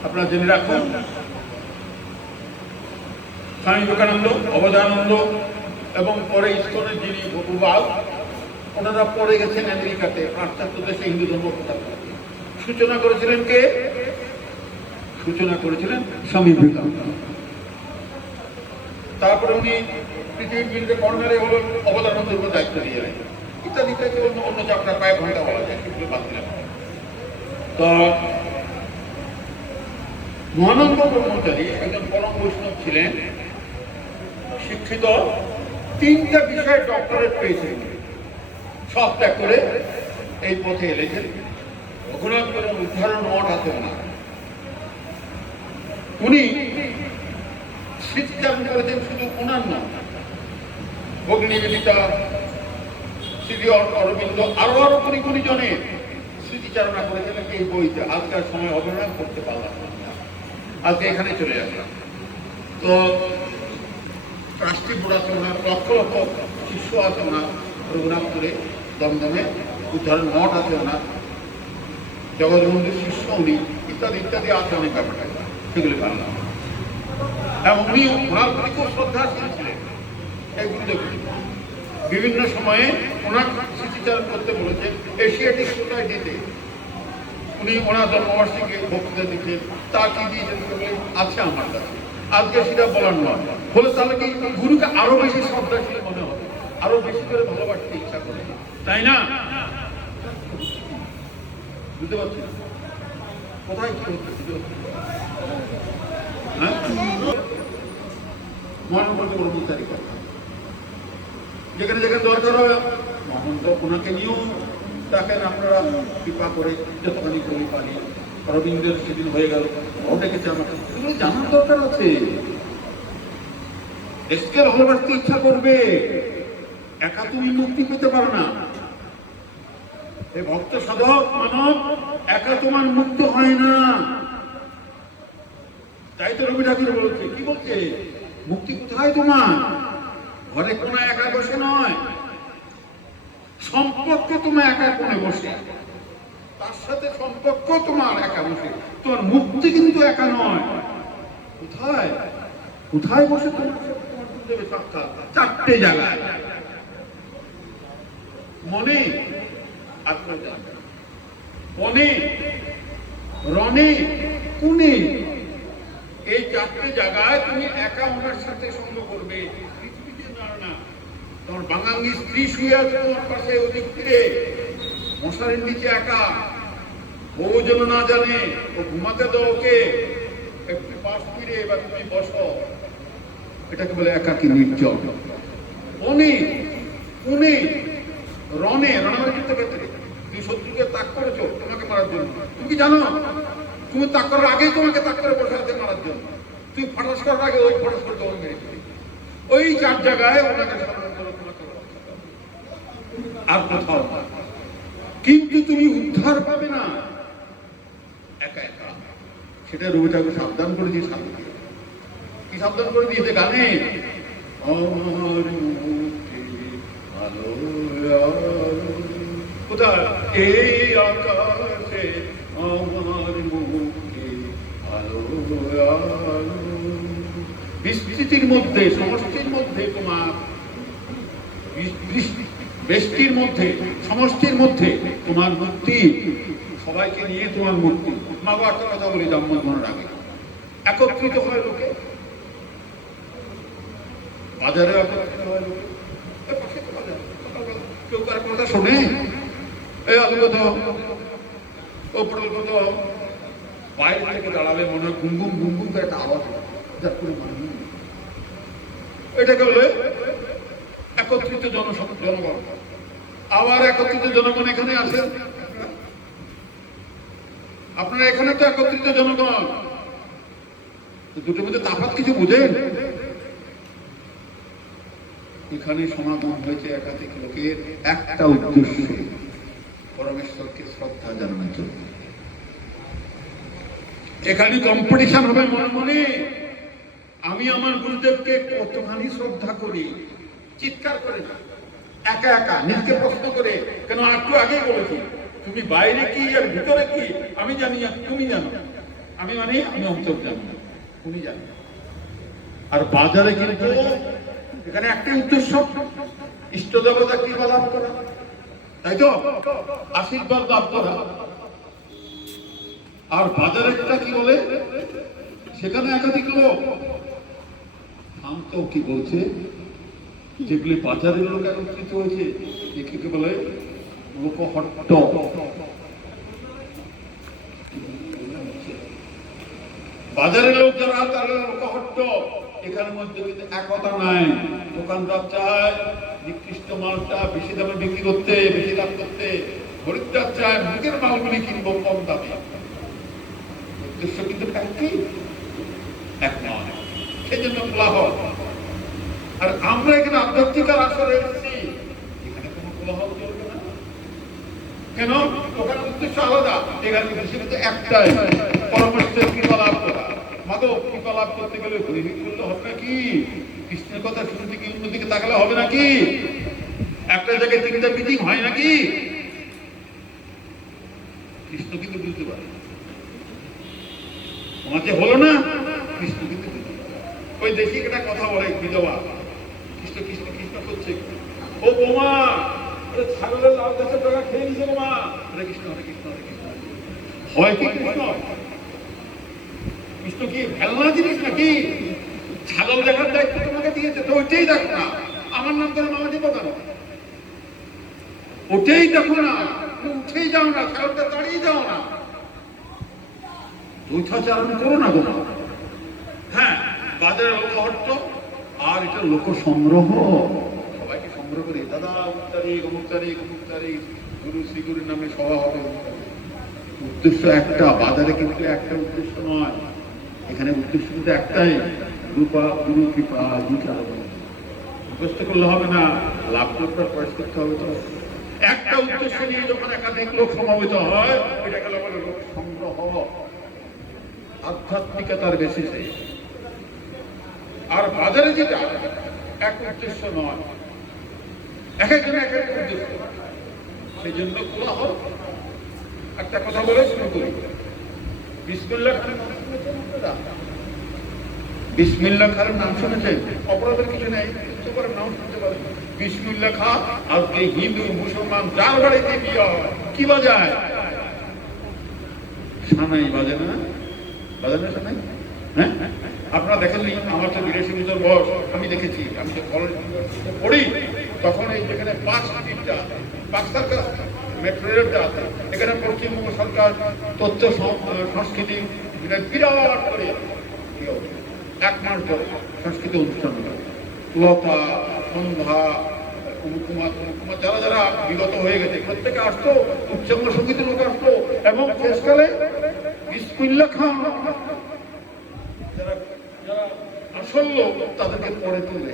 আপনারা জেনে রাখুন, স্বামী বিবেকানন্দ, অবদানন্দ এবং পরে ইস্কনের যিনি ভগবান, ওনারা পরে গেছেন আমেরিকাতে, পাশ্চাত্য দেশে হিন্দু ধর্ম প্রচার করতে। সূচনা করেছিলেন কে? সূচনা করেছিলেন স্বামী বিবেকানন্দ। তারপরে উনি পৃথিবীর বিরুদ্ধে কর্নারে হল অবদানন্দের উপর দায়িত্ব দিয়ে নেন, ইত্যাদি ইত্যাদি। অন্য অন্য চাপটা কয়েক ঘন্টা বলা যায়, সেগুলো বাদ দিলাম। তো মহানন্দ ব্রহ্মচারী একজন পরম বৈষ্ণব ছিলেন, শিক্ষিত, 3টা বিষয়ে ডক্টরেট পেয়েছিলেন। সব ত্যাগ করে এই পথে এলেছেন। রঘুনাথ করে উদ্ধারণ মঠ আছে না, উনি স্মৃতিচারণ করেছেন শুধু ওনার নয়, ভগ্নী নিবেদিতা, শ্রী অরবিন্দ, আরো কোনি কোনি জনের স্মৃতিচারণা করেছেন এই বইতে। আজকাল সময় হবে না, করতে পারলাম না, আজকে এখানে চলে আসলাম। তো রাষ্ট্রীয় বোর্ড আছে ওনার, লক্ষ লক্ষ শিষ্য আছে ওনার, রঘুনাথপুরে দমদমে উদ্ধারণ মঠ আছে ওনার, জগৎবন্ধুর শিষ্য উনি, ইত্যাদি ইত্যাদি আছে অনেক ব্যাপারটা, সেগুলি পারলাম। এবং উনি ওনার প্রতি খুব শ্রদ্ধাশীল ছিলেন। এই গুরুদেব বিভিন্ন সময়ে ওনার স্মৃতিচারণ করতে বলেছেন। এশিয়াটিক সোসাইটিতে উনি ওনার জন্মবার্ষিকী বক্তৃতা দিচ্ছেন, তা কি দিয়েছেন আছে আমার কাছে, আজকে সেটা বলার নয়। বলে তাহলে কি গুরুকে আরো বেশি শ্রদ্ধাশীল মনে হবে, আরো বেশি করে ভালোবাসতে ইচ্ছা করে, তাই না? বুঝতে পারছি কোথায় কি হচ্ছে? হ্যাঁ, মহানন্দ ব্রহ্মচারী কথা, যেখানে যেখানে দরকার হয় মহানন্দ ওনাকে নিয়েও ডাকেন আপনারা, কৃপা করে যতখানি করি পারি। অরবিন্দের সেদিন হয়ে গেল, ও ডেকেছে আমাকে, এগুলো জানার দরকার আছে। দেশকে ভালোবাসতে ইচ্ছা করবে, একা তুমি মুক্তি পেতে পারো না। এই ভক্ত সাধক মানব একা তোমার মুক্ত হয় না। তাই তো রবি ঠাকুর বলছে, কি বলছে? মুক্তি কোথায় তোমার? ঘরে কোনো একা বসে নয়, সম্পর্ক তোমার একা কোণে বসে, তার সাথে সম্পর্ক তোমার একা বসে। তোমার মুক্তি কিন্তু একা নয়। কোথায় কোথায় বসে তোমার দেবে সাক্ষাৎ? 4টে জায়গায়, মনে, বনে, রণে, কুনে। এই 4টে জায়গায় তুমি একা ওনার সাথে সঙ্গ করবে। পৃথিবীতে না, তোমার বাঙালি স্ত্রী শুয়ে আছে তোমার পাশে, ওদিক ফিরে মশারির নিচে একা, বউ যেন না জানে, ও ঘুমাতে দাও ওকে, একটু পাশ ফিরে এবার তুমি বসো। এটাকে বলে একাকী নির্জন। বনে, কুনে, রণে, রণাঙ্গিত ক্ষেত্রে তুমি শত্রুকে তাক করেছো তোমাকে মারার জন্য। তুমি কি জানো তুমি তাক করার আগেই তোমাকে তাক করে বসে আছে মারার জন্য। তুমি ফটাস করার আগে ওই ফটাস করে তোমাকে মেরে দিবে। ওই 4 জায়গায় ওনাকে আর কোথাও। কিন্তু তুমি উদ্ধার পাবে না একা একা। সেটা রবি ঠাকুর সাবধান করে দিয়ে সাবধান কি সাবধান করে দিয়েছে গানে, কোথায়? এই আকাশে আমার মুখে আলো আলো। বিস্তৃতির মধ্যে, সমষ্টির মধ্যে তোমার, বেষ্টির মধ্যে, সমষ্টির মধ্যে তোমার মুক্তি। সবাইকে নিয়ে তোমার মুক্তি। মা বাবা একটা কথা বলি জন্মগ্রহণের আগে, একত্রিত হয় লোকে, বাজারে একত্রিত হয় লোকে, কেউ কার কথা শোনে? এই আলু কত, ও পটল কত, বাইরে থেকে দাঁড়ালে মনে হয় গুমগুম গুমগুম করে একটা আওয়াজ, যার কোনো মানে নেই। এটাকে বলে একত্রিত জনগণ। আবার একত্রিত জনগণ এখানে আসেন, আপনারা এখানে তো একত্রিত জনগণ, তো দুটোর মধ্যে তফাৎ কিছু বুঝেন? এখানে সমাগম হয়েছে একাধিক লোকের একটা উদ্দেশ্য, পরমেশ্বরকে শ্রদ্ধা জানানোর জন্য। এখানে কম্পিটিশন হবে মনে মনে, আমি আমার গুরুদেবকে কতখানি শ্রদ্ধা করি, চিৎকার করে না, একা একা নিজকে প্রশ্ন করে। কেন একটু আগেই বলেছি, তুমি বাইরে কি আর ভিতরে কি আমি জানি, তুমি জানো। আমি মানে আমি অন্তর জানি, তুমি জানো। আর বাজারে কিন্তু এখানে একটাই উদ্দেশ্য, ইষ্ট দেবতা কৃপা লাভ করা, তাই তো, আশীর্বাদ লাভ করা। আর বাজারেরটা কি বলে, সেখানে একাধিক লোক। শান্ত কি বলছে, যেগুলি বাজারের লোক একত্রিত হয়েছে একে বলে লোকহট্ট। বাজারের লোক যারা তারা লোকহট্ট। এখানের মধ্যে কিন্তু একতা নাই। দোকানদার চায় নিকৃষ্ট মালটা বেশি দামে বিক্রি করতে, বেশি লাভ করতে। খরিদ্দার চায় মুখের মালগুলি কিনবো কম দামে। উদ্দেশ্য কিন্তু একই, এক নয়। সেই জন্য কোলাহল। আর আমরা এখানে আধ্যাত্মিক আসরে এসেছি, এখানে কোনো কোলাহল চলবে না। কেন? ওখানে উদ্দেশ্য আলাদা, এখানে উদ্দেশ্য কিন্তু একটাই, পরমেশ্বরের কৃপা লাভ করা। মাধব কৃপা লাভ করতে গেলে হরিহিত করতে হবে নাকি? কৃষ্ণের কথা শুনতে কি অন্যদিকে তাকালে হবে নাকি? একটা জায়গায় তিনটা মিটিং হয় নাকি? কৃষ্ণ কিন্তু বুঝতে পারে তোমাকে হলো না, কৃষ্ণ কিন্তু বুঝতে পারে। ওই দেখি একটা কথা বলে বিধবা, কৃষ্ণ কৃষ্ণ কৃষ্ণ করছে, ও বোমা ছাগলের লাল গাছের টাকা খেয়ে নিছে বোমা, হরে কৃষ্ণ হরে কৃষ্ণ হরে কৃষ্ণ। হয় কি কৃষ্ণ? কৃষ্ণ কি ফেলনা জিনিস নাকি? ছাগল দেখার দায়িত্ব তোমাকে দিয়েছে, তো ওইটাই দেখো না। আমার নাম করে মামা দিব কেন? ওটাই দেখো না, উঠেই যাও না, ছাগলটা দাঁড়িয়ে যাও না, যথাচারণ করো না গো। হ্যাঁ, বাজারে লোকহট্ট, আর এটা লোক সংগ্রহ। সবাইকে সংগ্রহ করে, দাদা অমুক তারিখ অমুক তারিখ অমুক তারিখ গুরু শ্রী গুরুর নামে সভা হবে। উদ্দেশ্য একটা, বাজারে কিন্তু একটা উদ্দেশ্য নয়। এখানে উদ্দেশ্য কিন্তু একটাই, গুরু কৃপা বিচার। মুখস্থ করলে হবে না, লাভ করতে প্রয়াস করতে হবে। তো একটা উদ্দেশ্য নিয়ে যখন একাধিক লোক সমাবেত হয়, এটা গেল বলে লোক সংগ্রহ, আধ্যাত্মিকতার বেসিসে। আর বাজারে যেটা এক উদ্দেশ্য নয়, এক একজনের এক এক উদ্দেশ্য। সেই জন্য কোলাহল। একটা কথা বলে শুরু করি। বিসমিল্লাহ খানের নাম শুনেছেন আপনারা? বিসমিল্লাহ খানের নাম শুনেছেন? অপরাধের কিছু নেই, নাম শুনতে পারেন। বিসমিল্লাহ খা। আজকে হিন্দু মুসলমান যার বাড়িতে বিয়ে হয় কি বাজায়? সানাই বাজে না? বাজে না সানাই? হ্যাঁ, আপনারা দেখেননি? আমার তো 82 বছর বয়স, আমি দেখেছি। আমি তো কলেজ পড়ি, তখন এই যেখানে পাঁচ সার্কাস মেট্রো রেলটা আছে, এখানে পশ্চিমবঙ্গ সরকার তথ্য সংস্কৃতি বিরাট করে 1 মাস ধরে সংস্কৃতি অনুষ্ঠান হয়। লতা, সন্ধ্যা, কুমার যারা যারা বিগত হয়ে গেছে প্রত্যেকে আসতো, উচ্চাঙ্গ সঙ্গীতের লোক আসতো, এবং শেষকালে বিসমিল্লাহ খান যারা আসল লোক তাদেরকে পরে তুলে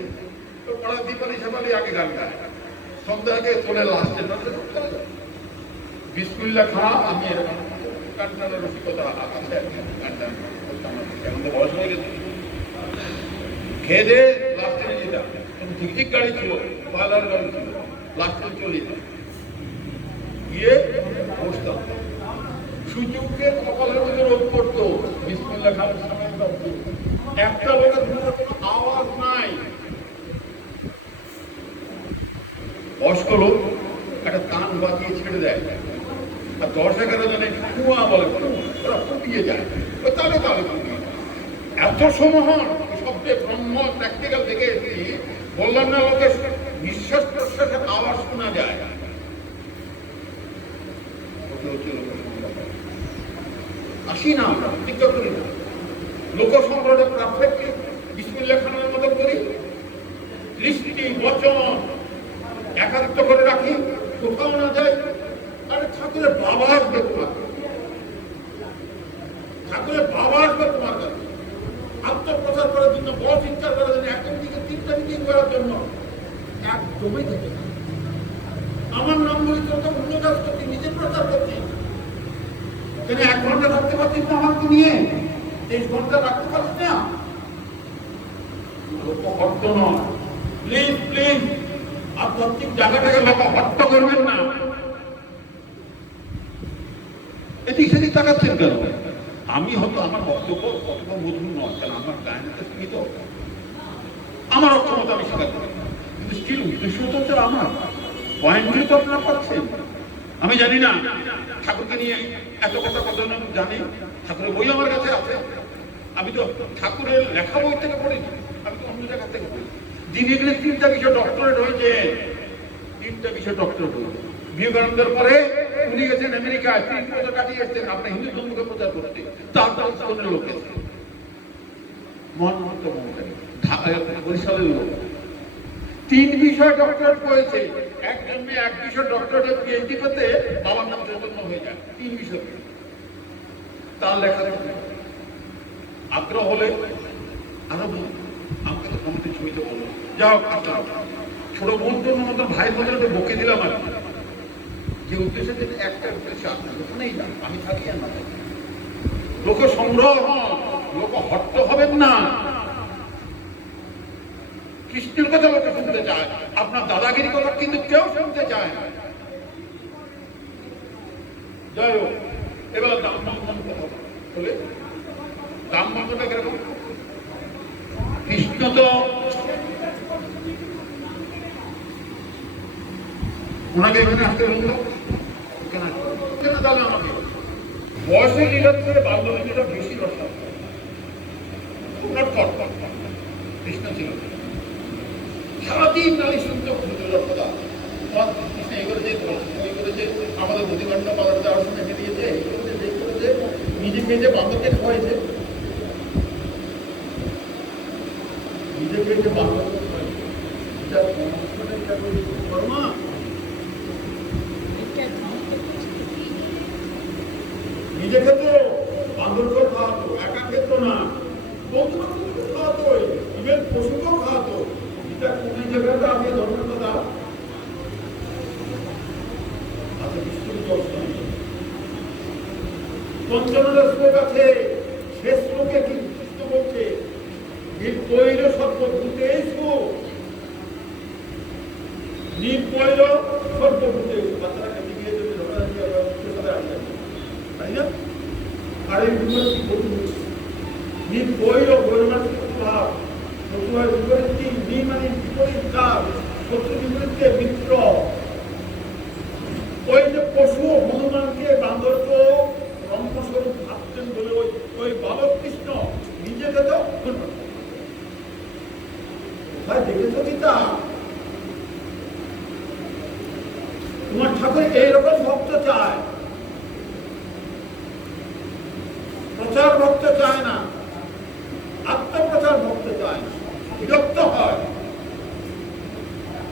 পাড়া দীপালি সাপালি আগে গান গায়, সন্ধ্যাকে তোলে লাস্টে বিসমিল্লাহ খা। আমি এরকম গান টানার রসিকতা আছে, গান টান এখন তো বয়স হয়ে গেছে। খেয়ে দিয়ে লাস্টে নিয়ে যেতাম, ঝিকঝিক গাড়ি ছিল, পালার গাড়ি ছিল, লাস্টে চলে যেতাম, গিয়ে বসতাম। সুযোগকে কপালের মধ্যে রোগ করতো, বিসমিল্লাহ খানের সময় একটা লোকের কোনো আওয়াজ নাই। বয়স্ক লোক একটা কান বাঁচিয়ে ছেড়ে দেয়, আর 10-11 জনে কুয়া বলে, ওরা ফুটিয়ে যায়, তাহলে তাহলে ফুটিয়ে যায়। এত সময় সবচেয়ে ব্রহ্ম প্র্যাকটিক্যাল দেখে এসেছি, বললাম না, লোকের নিঃশ্বাস প্রশ্বাসের আওয়াজ শোনা যায়। আসি না, আমরা প্রতিজ্ঞা করি না, লোক সংগ্রহটা পারফেক্টলি বিসমিল্লাহ খানের মতো করি, দৃষ্টি বচন একাত্ম করে রাখি, কোথাও না যায়। আরে ঠাকুরের বাবা আসবে তোমার, ঠাকুরের বাবা আসবে তোমার কাছে, আত্মপ্রচার করার জন্য, বড় চিৎকার করার জন্য, একদম দিকে তিনটা মিটিং করার জন্য একদমই থাকে না। আমার নাম বলি তো অন্য কাজ করছি, নিজে প্রচার করছি। কেন 1 ঘন্টা থাকতে পারছিস না আমাকে নিয়ে? 23 ঘন্টা রাখতে পারছিস না? লোকহট্ট নয়, প্লিজ প্লিজ, আধ্যাত্মিক জায়গাটাকে লোকহট্ট করবেন না। এদিক সেদিক তাকাচ্ছেন কেন? আমি হয়তো আমার বক্তব্য কতটা মধুর নয়, কারণ আমার গায়নটা সীমিত, আমার অক্ষমতা আমি স্বীকার করি, কিন্তু স্টিল উদ্দেশ্য তো হচ্ছে আমার পয়েন্টগুলি তো আপনারা পাচ্ছেন। আমি জানি না ঠাকুরকে নিয়ে এত কথা কতজন জানি, ঠাকুরের বই আমার কাছে আছে, আমি তো ঠাকুরের লেখা বই থেকে পড়িনি, আমি তো অন্য জায়গা থেকে পড়ি। দিনে গেলে 3টা বিষয় ডক্টরেট হয়েছে, 3টা বিষয় ডক্টরেট হয়েছে। বিবেকানন্দের পরে উনি গেছেন আমেরিকায়, 3 বছর কাটিয়ে এসছেন আপনার হিন্দু ধর্মকে প্রচার করতে, তার দলের লোক গেছে, মহানন্ত বরিশালের লোক। 3 বিষয় ডক্টরেট করেছে, এক জন্মে 1 বিষয় ডক্টরেট পিএইচডি পেতে বাবার নাম চৈতন্য হয়ে যায়, 3 বিষয়। তার লেখা আগ্রহ হলে আরো আমাকে তো কমিটি ছবিতে বললো, যা হোক আসলাম ছোট বোন তো মতো ভাই বোনের তো বকে দিলাম আর কি। যে উদ্দেশ্যে যেটা একটা উদ্দেশ্য আপনার ওখানেই না, আমি থাকি আর না থাকি, লোক সংগ্রহ হন, লোক হট্ট হবেন না। কৃষ্ণের কথা লোকে শুনতে চায়, আপনার দাদাগিরি কথা কিন্তু কেউ শুনতে চায় না। যাই হোক, এবার দাম বন্ধন কথা বলে, দাম বন্ধনটা কিরকম? কৃষ্ণ তো ওনাকে এখানে আসতে বললো, তাহলে আমাকে বয়সের লীলার থেকে বাল্য লীলাটা বেশি রসা কৃষ্ণ ছিল। সারাদিন নারী শুনতে কথা কৃষ্ণ এই করেছে, ওই করেছে, আমাদের প্রতিবাদটা বাজার যাওয়ার সময় হেরিয়েছে, এই করেছে, এই করেছে, নিজে খেয়েছে, বান্ধবকে খাওয়াইছে, নিজে খেয়েছে, বান্ধবকে খাওয়াইছে। নিজে খেত, বান্ধবকে খাওয়াতো, একা খেত না, বন্ধু বান্ধবকে খাওয়াতো, ইভেন পশুকেও খাওয়াতো। এটা কোন জায়গাটা আমি ধর্মের কথা পঞ্চমের শ্লোক আছে, শেষ শ্লোকে কি কৃষ্ণ বলছে, নির্বৈর সর্বভূতেষু, নির্বৈর সর্বভূতেষু। বাচ্চারা কেটে গিয়ে যদি তাই না? আর এই নির্বৈর বৈরমার ভাব, শত্রুর বিপরীতটি নি মানে বিপরীত কাজ, শত্রু বিপরীতকে মিত্র। ওই যে পশু হনুমানকে বান্দরক ব্রহ্মস্বরূপ ভাবছেন বলে ওই বালক কৃষ্ণ নিজে যেত কোথায় দেখেছ গীতা? তোমার ঠাকুর এইরকম ভক্ত চায়, প্রচার ভক্ত চায় না, আত্মপ্রচার ভক্ত চায় না, বিরক্ত হয়।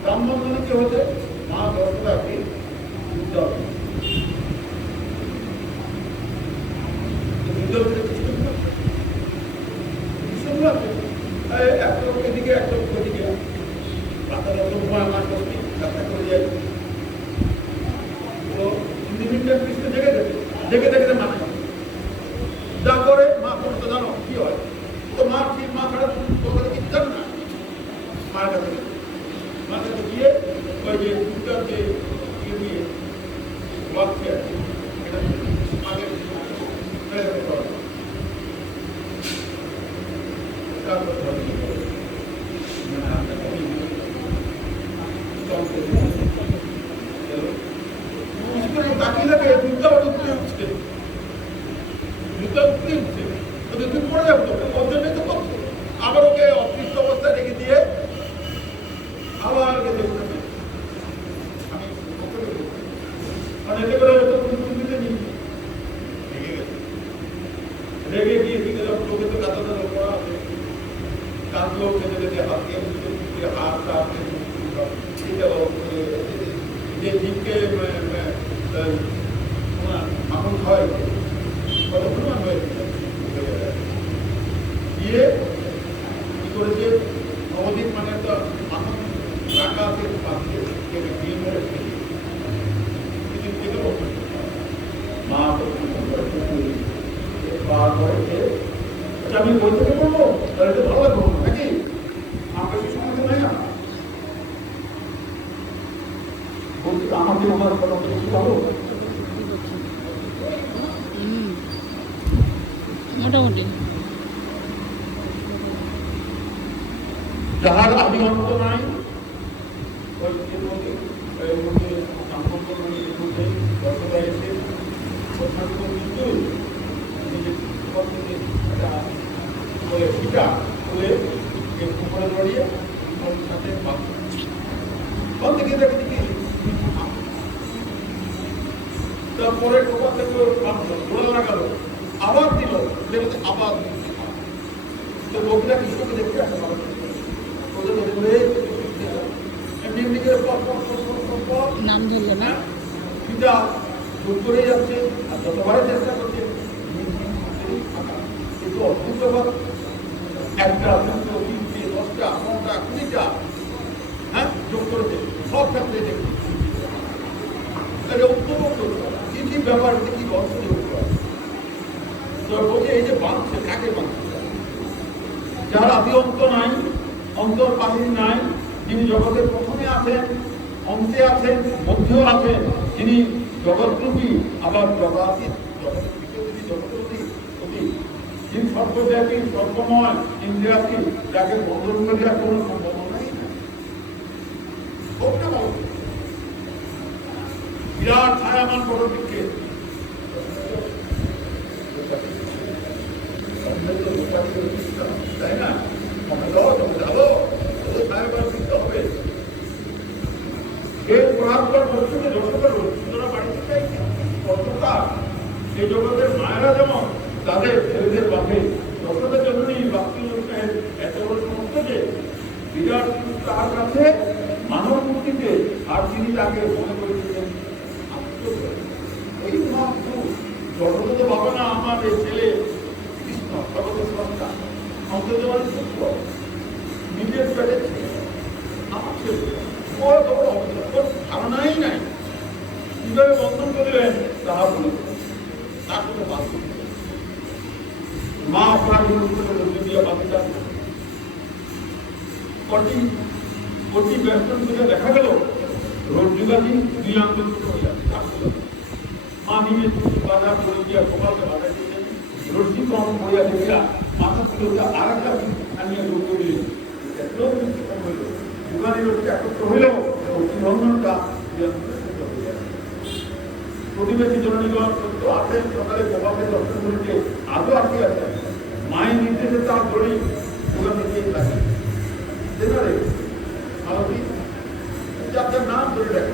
ব্রাহ্মণ কি হতে মা দশটাকে এদিকে একটা ওদিকে যাত্রা করে যায়। তো কৃষ্ণ জেগে দেখে দেখে দেখে মা যা করে মা করতে জানো কি হয়, তো মা ঠিক মা ছাড়া তোর কিছু জানো না। মার কাছে গিয়ে ওই যে দুটার যে ইয়ে দিয়ে বাচ্চা আছে আগে তাকিয়ে লাগে দুধটা উঠতে উঠছে, দুধটা উঠতে উঠছে, ওদের দুধ পড়ে যাবে তো, ওর জন্যই তো করছে। আবার ওকে অতৃষ্ট অবস্থায় রেখে দিয়ে আবার গেছে উঠে। আমি এতে করে দিতে নিই রেগে গেছে, রেগে গিয়ে দিকে যখন লোকে তো কাঁদাতে পড়া আছে, কাঁদলো খেতে খেতে হাতকে হাত কাঁদতে যে দিককে মাখন খাওয়াই কত পরিমাণ হয়ে গিয়ে হাতে বাঁধিয়ে দিয়ে মেরে মা আমি বই থেকে পড়বো তাহলে তো ভালো লাগবো নাকি আমার কাছে সমস্যা নাই না বলছি আমাকে ওনার কথা বেশি ভালো মোটামুটি যাহার আদি অন্ত নাই তারপরে টোকা থেকে জোড়া লাগালো আবার দিল আবার তো লোকরা কৃষ্ণকে দেখতে আসে নাম ধরলো না পিতা ভুল করে যাচ্ছে আর যতবারে চেষ্টা করছে কিন্তু অদ্ভুত ব্যাপার একটা দুটো তিনটে 10টা 15টা 20টা হ্যাঁ যোগ করেছে সব ক্ষেত্রে দেখি কি কি ব্যাপার কি গল্প যোগ করা তো বলছে এই যে বাঁধছে কাকে বাঁধছে যার আদি অন্ত নাই অন্তর বাহির নাই যিনি জগতের প্রথমে আছেন অন্তে আছেন মধ্যেও আছেন যিনি জগৎরূপী আবার জগৎ যিনি সর্বব্যাপী সর্বময় ইন্দ্রিয়াতি যাকে বন্ধন করে আর কোনো সম্ভাবনাই নাই বিরাট ছায়ামান বড় বৃক্ষে তাই না হবে এর পরাত্পর বস্তুকে দর্শকের রসুন্দরা বাড়িতে চাইছে কতটা এই জগতের মায়েরা যেমন তাদের ছেলেদের বাপে দর্শকের জন্যই বাকি এত বড় সমস্ত যে বিরাট তার কাছে মানব মূর্তিতে আর তিনি তাকে মনে করেছিলেন ওই জগত তো বাবা না আমার এই ছেলে কৃষ্ণ জগতের সত্তা অন্তত নিজের পেটে আমার ছেলে ধারণাই নাই কিভাবে বন্ধন করলেন তাহা বলে তার সাথে বাধ্য মা আপনার দিয়া বাচ্চা কটি ব্যস্ত থেকে দেখা গেল রোজগারি দুই আন্দোলন হয়ে যাচ্ছে মা নিজে বাজার করে দিয়া গোপালকে বাধা দিয়েছেন রশ্মি কম করিয়া দেখিয়া মাথা তুলে আর একটা আনিয়া যোগ করিলেন যুগানের একত্র হইল রন্ধনটা প্রতিবেশী জননীগণ সত্য আসেন সকালে গোপালকে দর্শন করিতে আজও আসি আছে মায়ের নির্দেশে তার দড়ি যুগা দিতেই থাকে রে মালতী যার নাম ধরে রাখে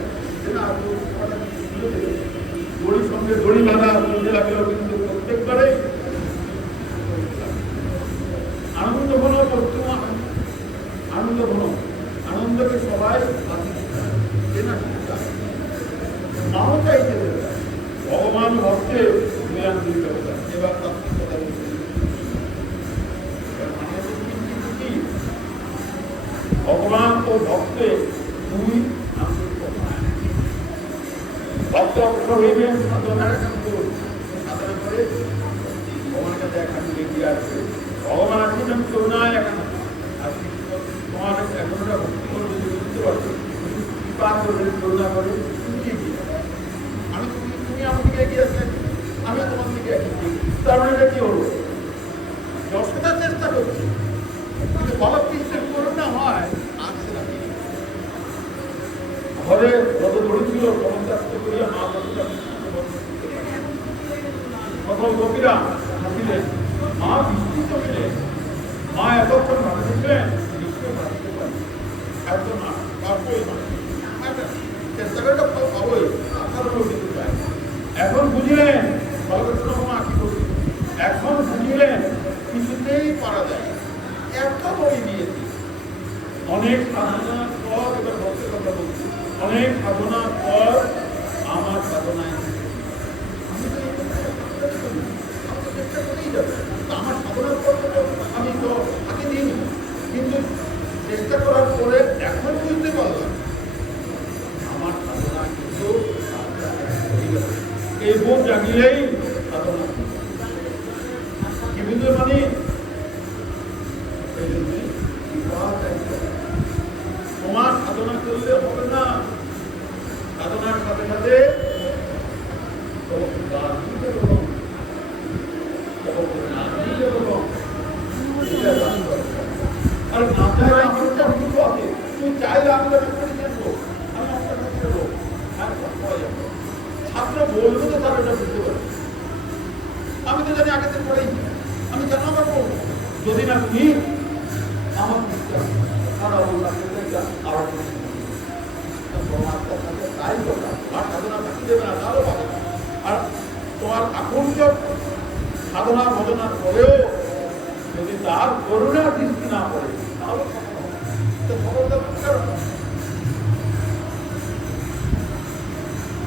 দড়ির সঙ্গে দড়ি বাঁধা বুঝতে লাগলো কিন্তু প্রত্যেকবারে আনন্দ ঘন বর্তমান আনন্দ ঘন আনন্দকে সবাই মাও চাইতে ভগবান ভক্তে এবার ভগবান ও ভক্তে দুই ভক্ত অগ্রসর হইবেন সাধনা করে ভগবানের কাছে এখানে লেগে আসবে ভগবান আসবেন করুণায় এখানে আর তোমার এখন ভক্তি করে যদি বুঝতে পারছো কৃপা করে করুণা করে আমি তুমি আমার দিকে এগিয়ে আসলে আমি তোমার দিকে এগিয়ে তার মানে এটা কি হলো যশোদার চেষ্টা করছি বলা কৃষ্ণের করুণা হয় আসছে না ঘরে যত দড়ি ছিল সমস্ত করিয়া মা সকল গোপীরা হাসিলেন মা বিস্মিত হইলেন মা এতক্ষণ ভাবছিলেন নিশ্চয় ভাবতে পারেন এত না পারবই না চেষ্টা করে পাবই এখন বুঝলেন মা কি করছে এখন বুঝলেন কিছুতেই পারা যায় এত বই দিয়েছি অনেক সাধনার পর এবার ভক্তের কথা বলছি অনেক সাধনার পর আমার সাধনায় আমার সাধনার পর আমি তো আগে দিইনি কিন্তু চেষ্টা করার পরে এখন বুঝতে পারলাম করলে হবে না, সাধনার সাথে সাথে আর না চাইলে আমারটা কিন্তু আছে, তুমি চাইলে আমি তাকে করে দেবো, আমি আপনার কাছে দেবো, আর পাওয়া যাবে। ছাত্র বলবে তো তারা এটা বুঝতে পারে। আমি তো জানি আগের দিন পড়েই, আমি কেন আবার পড়বো যদি না তুমি আমার সারা বললাম আবার তাই কথা আর সাধনা থাকি দেবে না, তারও পাবে না। আর তোমার আকর্ষক সাধনা ভজনার পরেও যদি তার করুণার দৃষ্টি না পড়ে তাহলে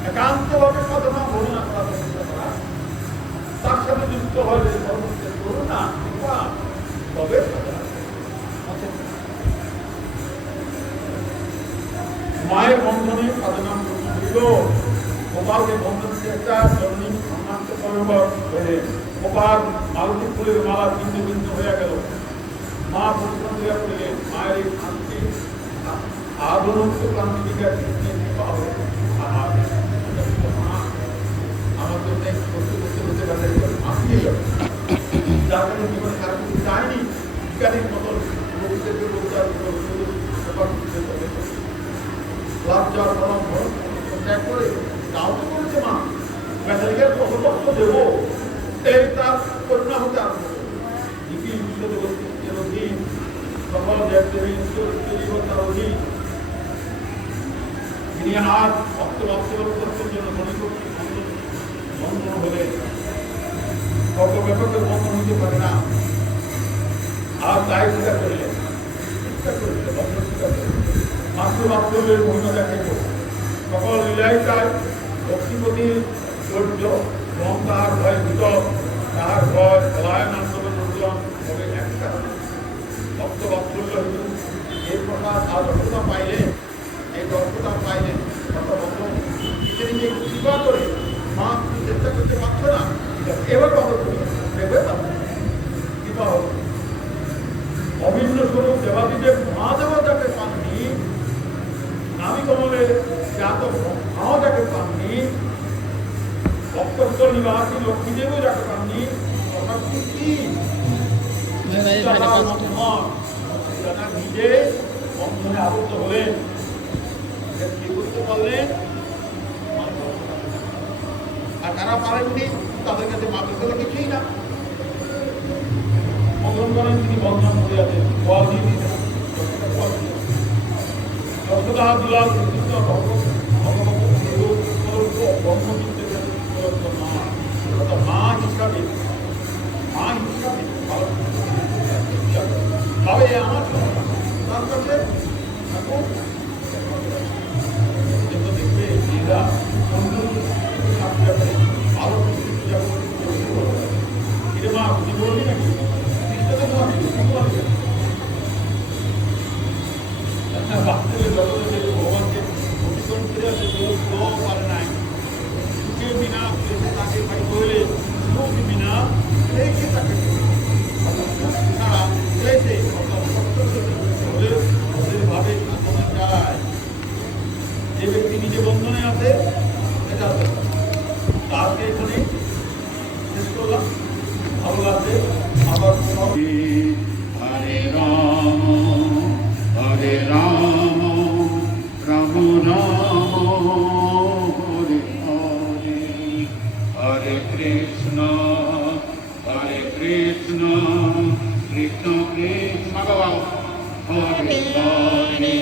একান্তভাবে সাধনা ভজনা করা চেষ্টা করা, তার সাথে যুক্ত হলে সর্বত্র করুণা তবে মায়ের বন্ধনে সাধনা হইল। গোপালকে বন্ধন চেষ্টা জন্মী সম্মান্ত সরোবর হয়ে গোপাল মালতী ফুলের মালা ভিন্ন ভিন্ন হয়ে গেল। মা পরিশ্রম হইয়া পড়িলেন। মায়ের এই শান্তি আধুনিক ক্রান্তিকা পাবে। আমার জন্য করতে করতে হতে পারে আপনি যার কারণে জীবনে কারো কিছু চায়নি বিজ্ঞানীর মতন রোগীদেরকে রোগটার লাভ যাওয়ার ফলন ত্যাগ করে তাও তো করেছে মা ব্যাটারিকের কত দেবো এই তার করুণা হতে আরম্ভ করে লিপি ঈশ্বর অধীন সকল দেবদেবী ঈশ্বর অধীন তিনি আর ভক্ত ভক্তের জন্য মনে করছি বন্ধন হলে কত ব্যাপারে বন্ধন হতে পারে না। আর তাই স্বীকার করিলেন, স্বীকার করিলেন বন্ধন স্বীকার করিলেন। মাতৃবাৎসল্যের মহিমা দেখিব। সকল লীলাই তাই লক্ষ্মীপতির ধৈর্য এবং তাহার ভয় ভীত, তাহার ভয় পলায়ন আন্দোলন উদ্যম হবে এক কারণে ভক্ত বাৎসল্য হইল। এই প্রকার আর দক্ষতা পাইলেন, এই দক্ষতা পাইলেন নিজে নিজে কৃপা করে মা চেষ্টা করতে পারছো না, এবার কথা করি দেখবে কৃপা হবে। অভিন্ন স্বরূপ দেবাদিদেব মহাদেব যাকে পাননি, নামী কমলের জাত ব্রহ্মাও যাকে পাননি, ভক্তস্থল নিবাসী লক্ষ্মীদেবও যাকে পাননি, তথাপি কি নিজে বন্ধনে আবদ্ধ হলেন। কি করতে পারলেন? আর তারা পারেননি, তাদের কাছে মাদ্রাসা কিছুই না। বন্ধন করেন তিনি বন্ধন করে আছেন, বল দিয়ে দিতেন যতটা দুলাল কৃষ্ণ মা হিসাবে তবে আমার তার কাছে দেখবে এরা ভালো পূজা করতে মা বুঝি বলবি নাকি ভগবানকে অতিক্রম করে আসে পারে নাই সুখের বিনা তাকে ভাই বলে সুখ বিনা রেখে তাকে ছাড়া রেখে ভাবে সাধনা যায়। যে ব্যক্তি নিজে বন্ধনে আছে এটা তাকে এখানে শেষ করলাম। ভালো লাগবে আবার হরে রাম হরে রাম রাম রাম হরে হরে হরে কৃষ্ণ কৃষ্ণ কৃষ্ণ কৃষ্ণ হরে হরে